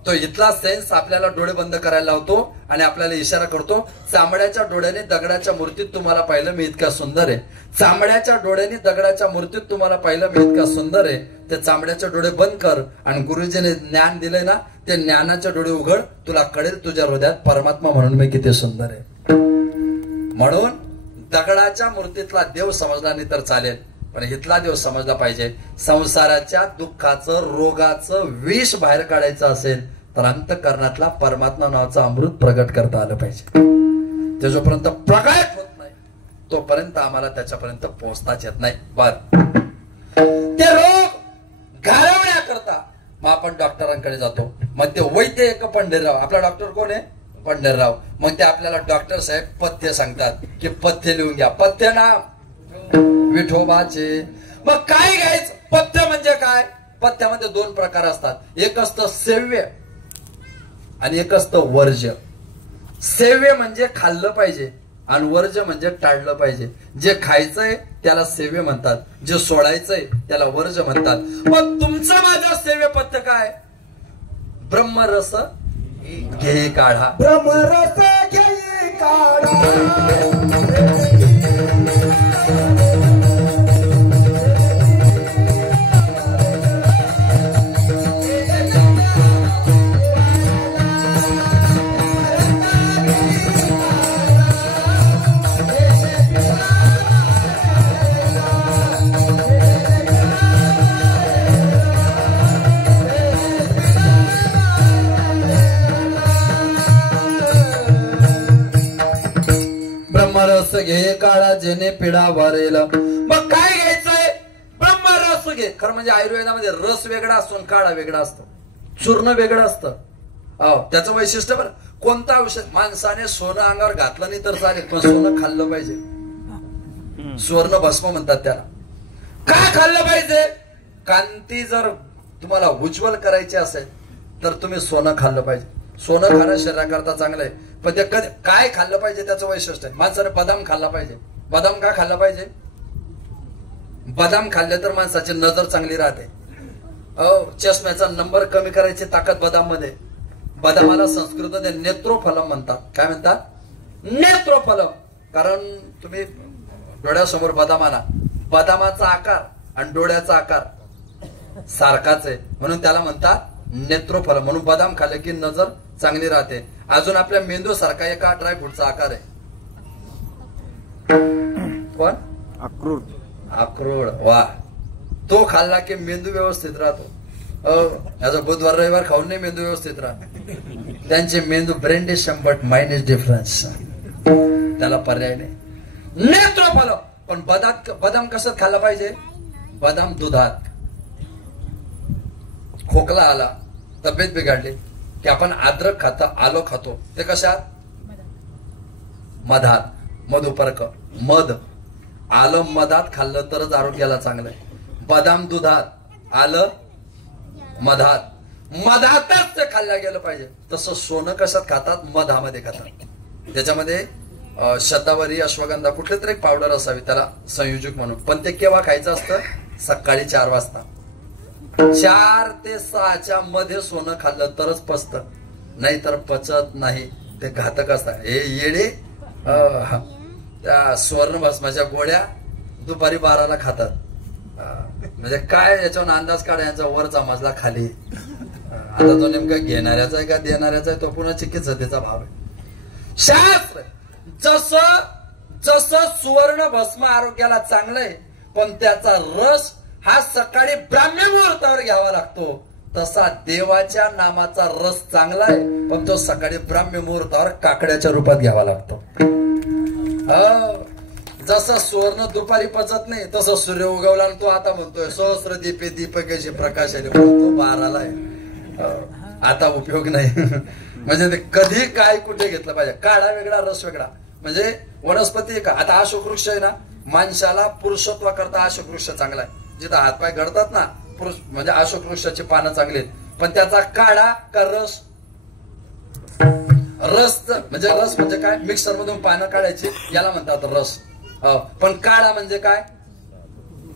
तो इथला सेन्स आपल्याला डोळे बंद करायला लावतो आणि आपल्याला इशारा करतो. चामड्याच्या डोळ्याने दगडाच्या मूर्तीत तुम्हाला पाहिलं मी इतका सुंदर आहे. चामड्याच्या डोळ्याने दगडाच्या मूर्तीत तुम्हाला पाहिलं मी इतका सुंदर आहे. ते चामड्याचे डोळे बंद कर आणि गुरुजीने ज्ञान दिलंय ना ते ज्ञानाचे डोळे उघड. तुला कळेल तुझ्या हृदयात परमात्मा म्हणून मी किती सुंदर आहे. म्हणून दगडाच्या मूर्तीतला देव समजला नाही तर चालेल, पण इथला देव समजला पाहिजे. संसाराच्या दुःखाचं रोगाचं विष बाहेर काढायचं असेल तर अंतःकरणातला परमात्मा नावाचं अमृत प्रगट करता आलं पाहिजे. ते जोपर्यंत प्रगट होत नाही तोपर्यंत आम्हाला त्याच्यापर्यंत पोहोचताच येत नाही. बर ते रोग घालवण्याकरता मग आपण डॉक्टरांकडे जातो. मग ते वैद्य एक पंढरीराव. आपला डॉक्टर कोण आहे? पंढरीराव. मग ते आपल्याला डॉक्टर साहेब पथ्य सांगतात की पथ्य लिहून घ्या. पथ्य ना विठोबाचे. मग काय घ्यायचं? पथ्य म्हणजे काय? पथ्यामध्ये दोन प्रकार असतात. एक असतं सेव्य आणि एक असतं वर्ज्य. सेव्य म्हणजे खाल्लं पाहिजे आणि वर्ज्य म्हणजे टाळलं पाहिजे. जे खायचंय त्याला सेव्य म्हणतात, जे सोडायचंय त्याला वर्ज्य म्हणतात. मग तुमचं माझं सेव्य पथ्य काय? ब्रह्मरस घे काढा. ब्रह्मरस घे काढा. ब्रह्मरस घे काढा जेणे पिढा वारेल. मग काय घ्यायचंय? ब्रह्मरस घे. खरं म्हणजे आयुर्वेदामध्ये रस वेगळा असतो आणि काढा वेगळा असतो. चूर्ण वेगळं असतं. त्याचं वैशिष्ट्य बरं. कोणता औषध? माणसाने सोनं अंगावर घातलं नाही तर चालेल, पण सोनं खाल्लं पाहिजे. सुवर्ण भस्म म्हणतात त्याला. काय खाल्लं पाहिजे? कांती जर तुम्हाला उज्ज्वल करायची असेल तर तुम्ही सोनं खाल्लं पाहिजे. सोनं खाणं शरीराकरता चांगलं आहे, पण ते काय खाल्लं पाहिजे त्याचं वैशिष्ट्य आहे. माणसाने बदाम खाल्ला पाहिजे. बदाम का खाल्ला पाहिजे? बदाम खाल्ले तर माणसाची नजर चांगली राहते. चष्म्याचा नंबर कमी करायची ताकद बदाम मध्ये. बदामाला संस्कृतमध्ये नेत्रोफलम म्हणतात. काय म्हणतात? नेत्रोफलम. कारण तुम्ही डोळ्यासमोर बदाम आणा, बदामाचा आकार आणि डोळ्याचा आकार सारखाच आहे म्हणून त्याला म्हणतात नेत्रोफलम. म्हणून बदाम खाल्ले की नजर चांगली राहते. अजून आपल्या मेंदू सारखा एका ड्रायफ्रूटचा आकार आहे. कोण? अक्रोड. अक्रोड. वा. तो खाल्ला की मेंदू व्यवस्थित राहतो. याचा बुधवार रविवार खाऊन नाही मेंदू व्यवस्थित राहतो. त्यांचे मेंदू brain is some but mind is difference. त्याला पर्याय नाही. नेत्रोफलम. पण बदाम कशात खाल्ला पाहिजे? बदाम दुधात. खोकला आला, तब्येत बिघडली की आपण अद्रक खातो, आलो खातो. ते कशात? मधात. मधुपर्क. मध. आलं मधात खाल्लं तरच आरोग्याला चांगलं आहे. बदाम दुधात, आलं मधात. मधातच ते खाल्लं गेलं पाहिजे. तसं सोनं कशात खातात? मधामध्ये खातात. त्याच्यामध्ये शतावरी, अश्वगंधा कुठले तरी पावडर असावी त्याला संयोजक म्हणून. पण ते केव्हा खायचं असतं? सकाळी 4 वाजता. 4 ते 6च्या मध्ये सोनं खाल्लं तरच पचत, नाहीतर पचत नाही. ते घातक असतात. हे येडे त्या सुवर्ण भस्माच्या गोळ्या दुपारी 12ला खातात. म्हणजे काय याच्यावर अंदाज काढा यांचा वरचा मजला खाली. आता तो नेमका घेणाऱ्याचा आहे का देणाऱ्याचा आहे तो पुन्हा चिकित्सतेचा भाव आहे. शास्त्र जसं सुवर्ण भस्म आरोग्याला चांगलं आहे, पण त्याचा रस हा सकाळी ब्राह्मी मुहूर्तावर घ्यावा लागतो. तसा देवाच्या नामाचा रस चांगला आहे, पण तो सकाळी ब्राह्मी मुहूर्तावर काकड्याच्या रूपात घ्यावा लागतो. जसा सुवर्ण दुपारी पचत नाही, तसं सूर्य उगवला तो आता म्हणतोय सहस्र दीपे दीपकेशी प्रकाशाने, तो 12ला आहे. आता उपयोग नाही. म्हणजे ते कधी काय कुठे घेतलं पाहिजे. काळा वेगळा रस वेगळा. म्हणजे वनस्पती का आता अशोक वृक्ष आहे ना, माणसाला पुरुषत्व करता अशोक वृक्ष चांगला आहे. जिथं हातपाय घडतात ना पुरुष, म्हणजे अशोक वृक्षाची पानं चांगली आहेत, पण त्याचा काढा का रस. रस म्हणजे रस म्हणजे काय, मिक्सर मधून पानं काढायची याला म्हणतात रस. पण काळा म्हणजे काय,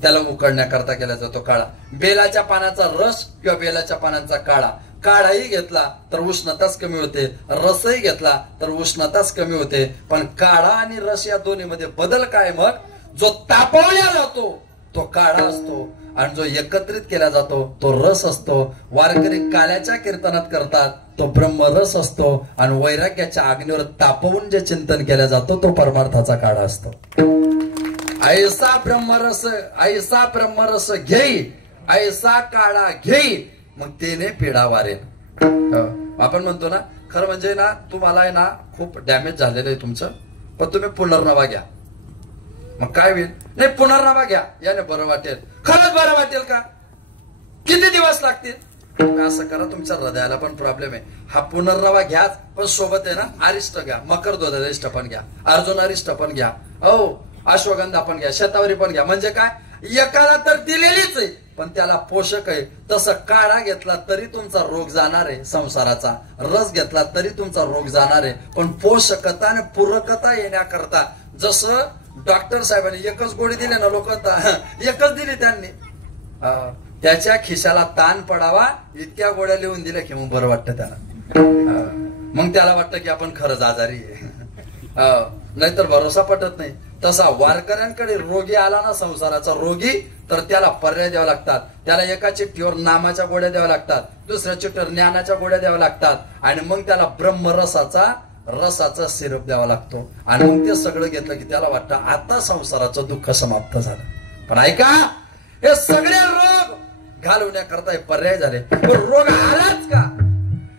त्याला उकडण्याकरता केला जातो काळा. बेलाच्या पानाचा रस किंवा बेलाच्या पानांचा काळा. काढाही घेतला तर उष्णताच कमी होते, रसही घेतला तर उष्णताच कमी होते. पण काळा आणि रस या दोन्हीमध्ये बदल काय, मग जो तापवला जातो तो काळा असतो आणि जो एकत्रित केला जातो तो रस असतो. वारकरी काळ्याच्या कीर्तनात करतात तो ब्रह्मरस असतो आणि वैराग्याच्या अग्नीवर तापवून जे चिंतन केलं जातो तो परमार्थाचा काळा असतो. ऐसा ब्रह्मरस घेई, ऐसा काळा घेई, मग तेने पिढा वारेल. आपण म्हणतो ना, खरं म्हणजे ना तुम्हाला आहे ना खूप डॅमेज झालेलं आहे तुमचं, पण तुम्ही पुनर्नवा घ्या. मग काय होईल, नाही पुनर्नवा घ्या, याने बरं वाटेल. खरंच बरं वाटेल का, किती दिवस लागतील. तुम्ही असं करा, तुमच्या हृदयाला पण प्रॉब्लेम आहे. हा पुनर्नवा घ्याच, पण सोबत आहे ना अरिष्ट घ्या, मकर ध्वज अरिष्ट पण घ्या, अर्जुन अरिष्ट पण घ्या, अश्वगंधा पण घ्या, शतावरी पण घ्या. म्हणजे काय, एकाला तर दिलेलीच आहे पण त्याला पोषक आहे. तसं काढा घेतला तरी तुमचा रोग जाणार आहे संसाराचा, रस घेतला तरी तुमचा रोग जाणार आहे. पण पोषकता आणि पूरकता येण्याकरता, जसं डॉक्टर साहेबांनी एकच गोळी दिली ना, लोक एकच दिली त्यांनी, त्याच्या खिशाला ताण पडावा इतक्या गोळ्या लिहून दिल्या की मग बरं वाटतं त्याला. मग त्याला वाटतं की आपण खरंच आजारी आहे. नाहीतर भरोसा पटत नाही. तसा वारकऱ्यांकडे रोगी आला ना संसाराचा रोगी, तर त्याला पर्याय द्यावा लागतात. त्याला एका चिठ्ठीवर नामाच्या गोळ्या द्याव्या लागतात, दुसऱ्या चिठ्ठीवर ज्ञानाच्या गोळ्या द्याव्या लागतात, आणि मग त्याला रसाचा सिरप द्यावा लागतो. आणि मग ते सगळं घेतलं की त्याला वाटतं आता संसाराचं दुःख समाप्त झालं. पण ऐका, हे सगळे रोग घालवण्याकरता हे पर्याय झाले. पण रोग आलाच का,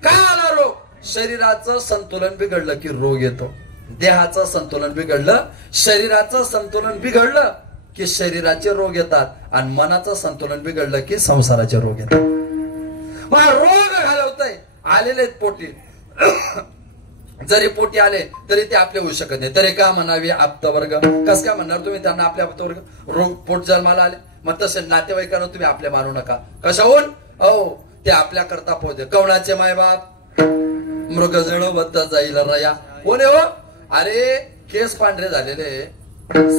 काय आला रोग, शरीराचं संतुलन बिघडलं की रोग येतो. देहाचं संतुलन बिघडलं, शरीराचं संतुलन बिघडलं की शरीराचे रोग येतात, आणि मनाचं संतुलन बिघडलं की संसाराचे रोग येतात. मग रोग घालवतय आलेले पोटी. जरी पोटी आले तरी ते आपले होऊ शकत नाही. तरी का म्हणावी आप्तवर्ग, कस काय म्हणणार तुम्ही त्यांना आपले आप्तवर्ग. रोग पोट जन्माला आले, मग तसे नातेवाईकांना तुम्ही आपले मानू नका. कशाहून, ते आपल्या करता पोहोचते. कवणाचे मायबाप मृग जळबद्ध जाईल रया. कोण हो, अरे केस पांढरे झालेले,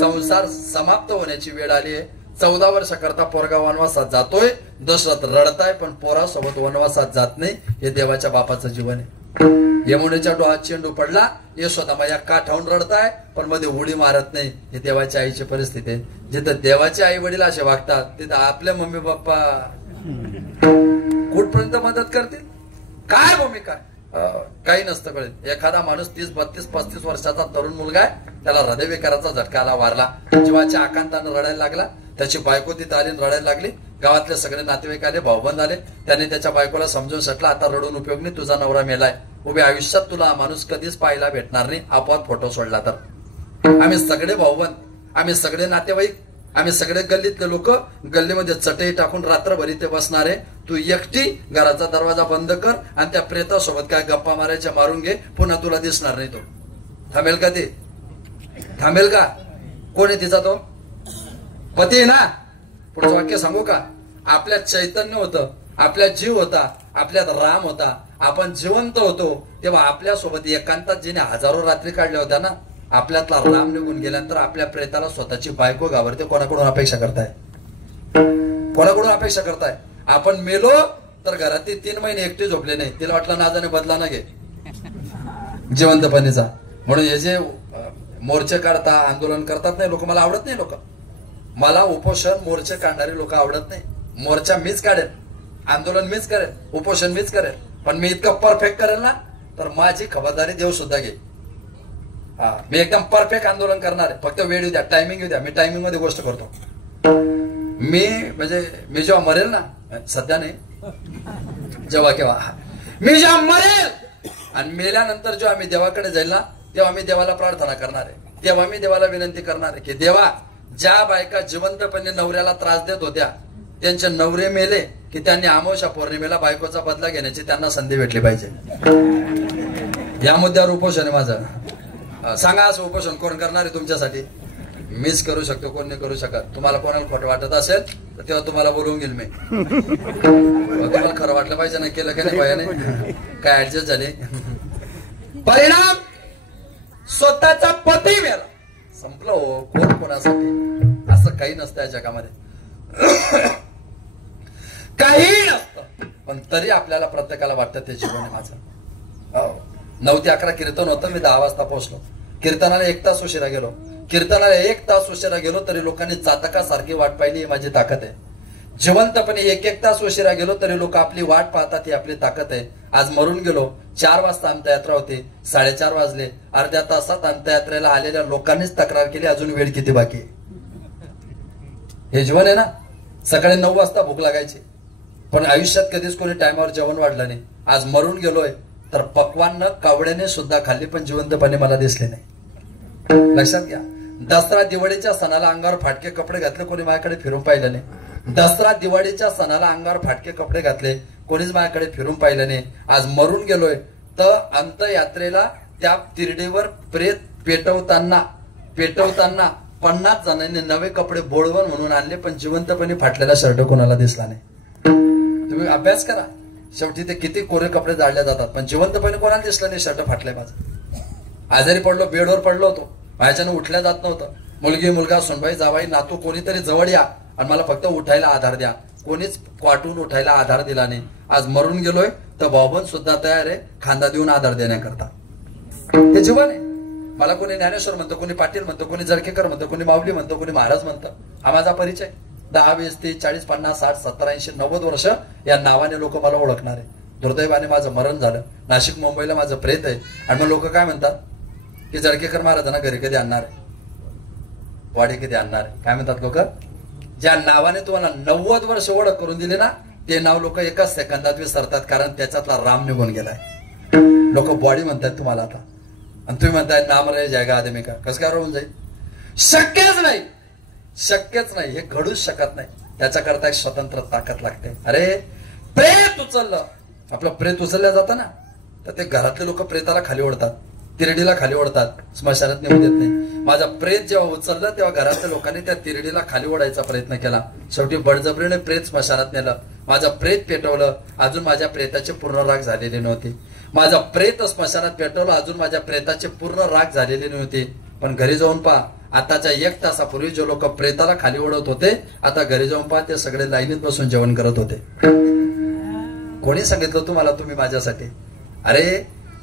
संसार समाप्त होण्याची वेळ आली आहे. 14 वर्ष करता पोरगा वनवासात जातोय, दशरथ रडताय पण पोरासोबत वनवासात जात नाही. हे देवाच्या बापाचं जीवन आहे. यमुनेच्या डोहात चेंडू पडला, यशोदामाया काठावून रडताय पण मध्ये उडी मारत नाही. हे देवाच्या आईची परिस्थिती आहे. जिथं देवाचे आई वडील असे वागतात तिथं आपले मम्मी पप्पा कुठपर्यंत मदत करतील. काय भूमिका, काही नसतं कळत. एखादा माणूस 30, 32, 35 वर्षाचा तरुण मुलगा आहे, त्याला हृदयविकाराचा झटका आला, वारला. जीवाच्या आकांतानं रडायला लागला. त्याची बायको तिथं आली, रडायला लागली. गावातले सगळे नातेवाईक आले, भाऊबंद आले. त्याने त्याच्या बायकोला समजून सटला, आता रडून उपयोग नाही, तुझा नवरा मेलाय. उभ्या आयुष्यात तुला माणूस कधीच पाहायला भेटणार नाही, आपोआप फोटो सोडला तर. आम्ही सगळे भाऊबंद, आम्ही सगळे नातेवाईक, आम्ही सगळे गल्लीतले लोक, गल्लीमध्ये चटई टाकून रात्रभर इथे बसणारे. तू एकटी घराचा दरवाजा बंद कर आणि त्या प्रेतासोबत काय गप्पा मारायच्या मारून घे, पुन्हा तुला दिसणार नाही. तो थांबेल का, ते थांबेल का. कोण आहे तिचा तो पती आहे ना. पुढचं वाक्य सांगू का, आपल्यात चैतन्य होतं, आपल्यात जीव होता, आपल्यात राम होता, आपण जिवंत होतो तेव्हा आपल्यासोबत एकांतात जिने हजारो रात्री काढल्या होत्या ना, आपल्यातला राम निघून गेल्यानंतर आपल्या प्रेताला स्वतःची बायको घाबरते. कोणाकडून अपेक्षा करताय, कोणाकडून अपेक्षा करताय. आपण मेलो तर घरातील 3 महिने एकटे झोपले नाही, तिला वाटलं नाजाने बदला ना घे जिवंतपणीचा. म्हणून हे जे मोर्चे काढता, आंदोलन करतात नाही लोक, मला आवडत नाही. लोक मला उपोषण मोर्चे काढणारे लोक आवडत नाही. मोर्चा मीच काढेल, आंदोलन मीच करेल, उपोषण मीच करेल, पण मी इतकं परफेक्ट करेल ना तर माझी खबरदारी देव सुद्धा घे. मी एकदम परफेक्ट आंदोलन करणार आहे. फक्त वेळ येऊ द्या, टायमिंग येऊ द्या, मी टायमिंग मध्ये गोष्ट करतो. मी जेव्हा मरेल ना, सध्या नाही, जेव्हा केव्हा मी जेव्हा मरेल आणि मेल्यानंतर जेव्हा मी देवाकडे जाईल ना, तेव्हा मी देवाला प्रार्थना करणार आहे. तेव्हा मी देवाला विनंती करणार आहे की देवा, ज्या बायका जिवंतपणे नवऱ्याला त्रास देत होत्या, त्यांचे नवरे मेले की त्यांनी अमावस्या पौर्णिमेला बायकोचा बदला घेण्याची त्यांना संधी भेटली पाहिजे. या मुद्द्यावर उपोषण आहे माझं. सांगा असं उपोषण कोण करणार आहे तुमच्यासाठी? मीच करू शकतो, कोण नाही करू शकत. तुम्हाला कोणाला खोटं वाटत असेल तर तेव्हा तुम्हाला बोलवून घेईल मी. तुम्हाला खरं वाटलं पाहिजे ना, केलं का नाही भयाने, काय ऍडजस्ट झाले. परिणाम स्वतःचा पती मेला, संपलं हो. कोण कोणासाठी असं काही नसतं या जगामध्ये, काही नसतं. पण तरी आपल्याला प्रत्येकाला वाटतं ते जीवन आहे माझं. 9 ते 11 कीर्तन होतं, मी 10 वाजता पोहोचलो. कीर्तनाला 1 तास उशिरा गेलो. कीर्तनाला 1 तास उशिरा गेलो तरी लोकांनी चातकासारखी वाट पाहिली, ही माझी ताकद आहे. जिवंतपणे 1 तास उशिरा गेलो तरी लोक आपली वाट पाहतात, ही आपली ताकद आहे. आज मरून गेलो, 4 वाजता अंत्ययात्रा होती, 4:30 वाजले. अर्ध्या तासात अंत्ययात्रेला आलेल्या लोकांनीच तक्रार केली, अजून वेळ किती बाकी आहे. हे जीवन आहे ना. सकाळी 9 वाजता भूक लागायची, पण आयुष्यात कधीच कोणी टायमावर जेवण वाढलं नाही. आज मरून गेलोय तर पक्वान्न कावड्याने सुद्धा खाल्ली, पण जिवंतपणे मला दिसले नाही. लक्षात घ्या. दसरा दिवाळीच्या सणाला अंगावर फाटके कपडे घातले, कोणी माझ्याकडे फिरून पाहिलं नाही. दसरा दिवाळीच्या सणाला अंगावर फाटके कपडे घातले, कोणीच माझ्याकडे फिरून पाहिलं नाही. आज मरून गेलोय तर अंत्ययात्रेला त्या तिरडीवर प्रेत पेटवताना 50 जणांनी नवे कपडे बोळवण म्हणून आणले, पण जिवंतपणे फाटलेला शर्ट कोणाला दिसला नाही. तुम्ही अभ्यास करा. शेवटी ते किती कोरे कपडे जाळले जातात, पण जिवंतपणे कोणाला दिसलं नाही शर्ट फाटलंय माझं. आजारी पडलो, बेडवर पडलो होतो, माझ्यानं उठल्या जात नव्हतं. मुलगी, मुलगा, सुनबाई, जावाई, नातू कोणीतरी जवळ या आणि मला फक्त उठायला आधार द्या. कोणीच वाटून उठायला आधार दिला नाही. आज मरून गेलोय तर भाऊबंद सुद्धा तयार आहे खांदा देऊन आधार देण्याकरता. हे जीवन आहे. मला कोणी ज्ञानेश्वर म्हणतं, कोणी पाटील म्हणतं, कोणी जळकेकर म्हणतं, कोणी माऊली म्हणतं, कोणी महाराज म्हणतं. हा माझा परिचय. 10, 20, 30, 40, 50, 60, 70, 80, 90 वर्ष या नावाने लोक मला ओळखणार आहे. दुर्दैवाने माझं मरण झालं. नाशिक, मुंबईला माझं प्रेत आहे. आणि मग लोक काय म्हणतात की जळकेकर महाराजांना घरी कधी आणणार आहे, वाडी कधी आणणार आहे. काय म्हणतात लोक? ज्या नावाने तुम्हाला 90 वर्ष ओळख करून दिली ना, ते नाव लोक एकाच सेकंदात विसरतात, कारण त्याच्यातला राम निघून गेलाय. लोक बॉडी म्हणतात तुम्हाला आता, आणि तुम्ही म्हणताय नाम रे जायगा आदमी का. कसं काय राहून जाईल? शक्यच नाही, शक्यच नाही. हे घडूच शकत नाही. त्याच्याकरता एक स्वतंत्र ताकद लागते. अरे प्रेत उचललं, आपलं प्रेत उचलल्या जातं ना, तर ते घरातले लोक प्रेताला खाली ओढतात, तिरडीला खाली ओढतात, स्मशानात नेऊ देत नाही. माझं प्रेत जेव्हा उचललं तेव्हा घरातल्या लोकांनी त्या तिरडीला खाली ओढायचा प्रयत्न केला. शेवटी बळजबरीने प्रेत स्मशानात नेलं. माझं प्रेत पेटवलं, अजून माझ्या प्रेताची पूर्ण राख झालेली नव्हती. माझं प्रेत स्मशानात पेटवलं, अजून माझ्या प्रेताची पूर्ण राख झालेली नव्हती. पण घरी जाऊन पहा, आताच्या 1 तासापूर्वी जे लोक प्रेताला खाली ओढत होते, आता घरी जाऊन पहा ते सगळे लाईनीत बसून जेवण करत होते. कोणी सांगितलं तुम्हाला तुम्ही माझ्यासाठी? अरे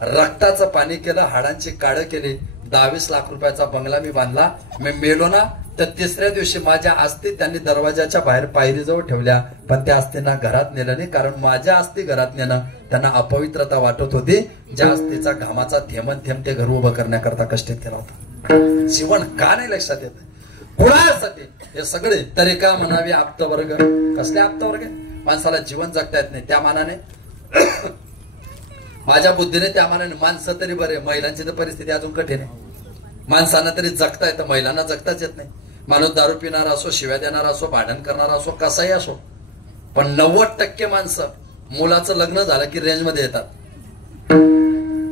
रक्ताचं पाणी केलं, हाडांची काढ केली, 22 लाख रुपयाचा बंगला मी बांधला. मी मेलो ना तर 3ऱ्या दिवशी माझ्या अस्थी त्यांनी दरवाजाच्या बाहेर पायरीजवळ ठेवल्या, पण त्या अस्थींना घरात नेलं नाही, कारण माझ्या अस्थी घरात नेणं त्यांना अपवित्रता वाटत होती. ज्या अस्थीचा घामाचा थेंब ते घर उभं करण्याकरता कष्ट केला होता. जीवन का नाही लक्षात येत? कुणासाठी? हे सगळे तरी का म्हणावे आप्तवर्ग. कसले आप्तवर्ग? माणसाला जीवन जगता येत नाही त्या मानाने. माझ्या बुद्धीने त्या मानाने माणसं तरी बरे, महिलांची तर परिस्थिती अजून कठीण आहे. माणसांना तरी जगता येतं, महिलांना जगताच येत नाही. माणूस दारू पिणारा असो, शिव्या देणारा असो, भांडण करणारा असो, कसाही असो, पण 90% माणसं मुलाचं लग्न झालं की रेंजमध्ये येतात,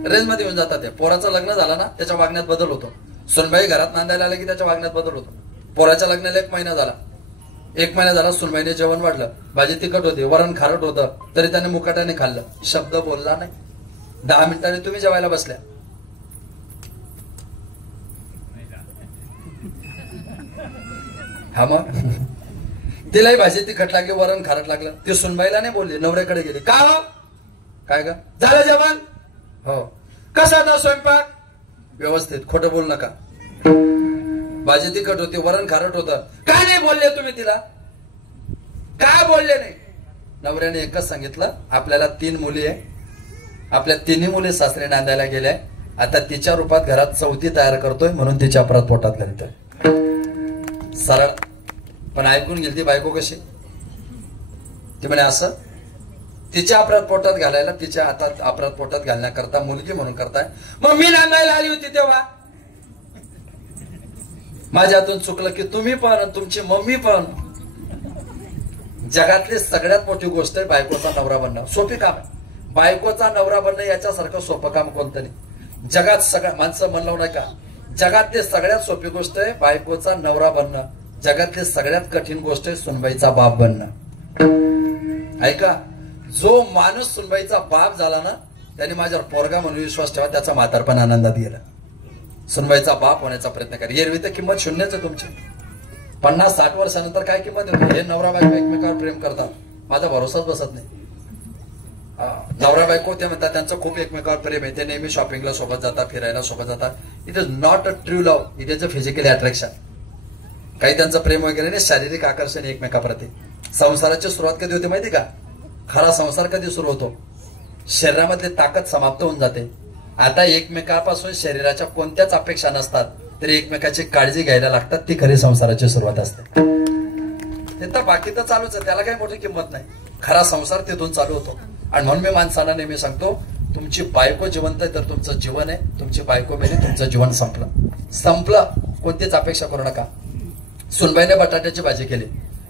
रेंजमध्ये येऊन जातात. पोराचं लग्न झालं ना त्याच्या वागण्यात बदल होतो. सुनबाई घरात नांदायला आले की त्याच्या वागण्यात बदल होतो. पोराच्या लग्नाला 1 महिना झाला, 1 महिना झाला, सुनबाईने जेवण वाढलं, भाजी तिखट होती, वरण खारट होतं, तरी त्याने मुकाट्याने खाल्लं, शब्द बोलला नाही. 10 मिनिटांनी तुम्ही जेवायला बसल्या. हा मग तिलाही भाजी तिखट लागली, वरण खारट लागलं, ती सुनबाईला नाही बोलली, नवऱ्याकडे गेली. का हो? काय ग झालं जेवण? हो. कसा होता स्वयंपाक? व्यवस्थित, खोटं बोलू नका. भाजी तिखट होती, वरण खारट होतं. काय नाही बोलले तुम्ही तिला? काय बोलले नाही? नवऱ्याने एकच सांगितलं, आपल्याला 3 मुली आहे, आपल्या 3ही मुली सासरे नांदायला गेल्या, आता तिच्या रूपात घरात 4थी तयार करतोय, म्हणून तिच्या अपराध पोटात घालतोय. सरळ. पण ऐकून गेली ती बायको कशी? ती म्हणे असं. तिच्या अपराध पोटात घालायला, तिच्या हातात अपराध पोटात घालण्याकरता मुलगी म्हणून करताय. मग मी नांदायला आली होती तेव्हा माझ्या हातून चुकलं की तुम्ही पण तुमची मम्मी पण. जगातली सगळ्यात मोठी गोष्ट आहे बायकोचा नवरा बनणं. सोपी काम आहे. बायकोचा नवरा बनणं याच्यासारखं सोपं काम कोणतं नाही जगात. सगळ्या माणसं म्हणलं नाही का, जगातली सगळ्यात सोपी गोष्ट आहे बायकोचा नवरा बनणं. जगातली सगळ्यात कठीण गोष्ट आहे सुनबाईचा बाप बनणं. ऐका, जो माणूस सुनबाईचा बाप झाला ना त्याने माझ्यावर पोरगा म्हणून विश्वास ठेवा, त्याचा म्हातारपण आनंदात गेला. सुनबाईचा बाप होण्याचा प्रयत्न करा. एरवी तर किंमत शून्यच आहे तुमची. 50-60 वर्षानंतर काय किंमत येतो. हे नवरा बायको एकमेकावर प्रेम करतात, माझा भरोसाच बसत नाही. नवरा बायको ते म्हणतात त्यांचं खूप एकमेकावर प्रेम आहे, ते नेहमी शॉपिंगला सोबत जातात, फिरायला सोबत जातात. It is not a true love, it is a physical attraction. काही त्यांचं प्रेम वगैरे नाही, शारीरिक आकर्षण एकमेकाप्रती. संसाराची सुरुवात कधी होते माहिती का? खरा संसार कधी सुरू होतो? शरीरामधली ताकद समाप्त होऊन जाते. आता एकमेकापासून शरीराच्या कोणत्याच अपेक्षा नसतात तरी एकमेकाची काळजी घ्यायला लागतात, ती खरी संसाराची सुरुवात असते. ते तर बाकी तर चालूच आहे, त्याला काही मोठी किंमत नाही. खरा संसार तिथून चालू होतो. आणि म्हणून मी माणसांना नेहमी सांगतो, तुमची बायको जिवंत आहे तर तुमचं जीवन आहे, तुमची बायको मेली तुमचं जीवन संपलं. कोणतीच अपेक्षा करू नका. सुनबाईने बटाट्याची भाजी केली,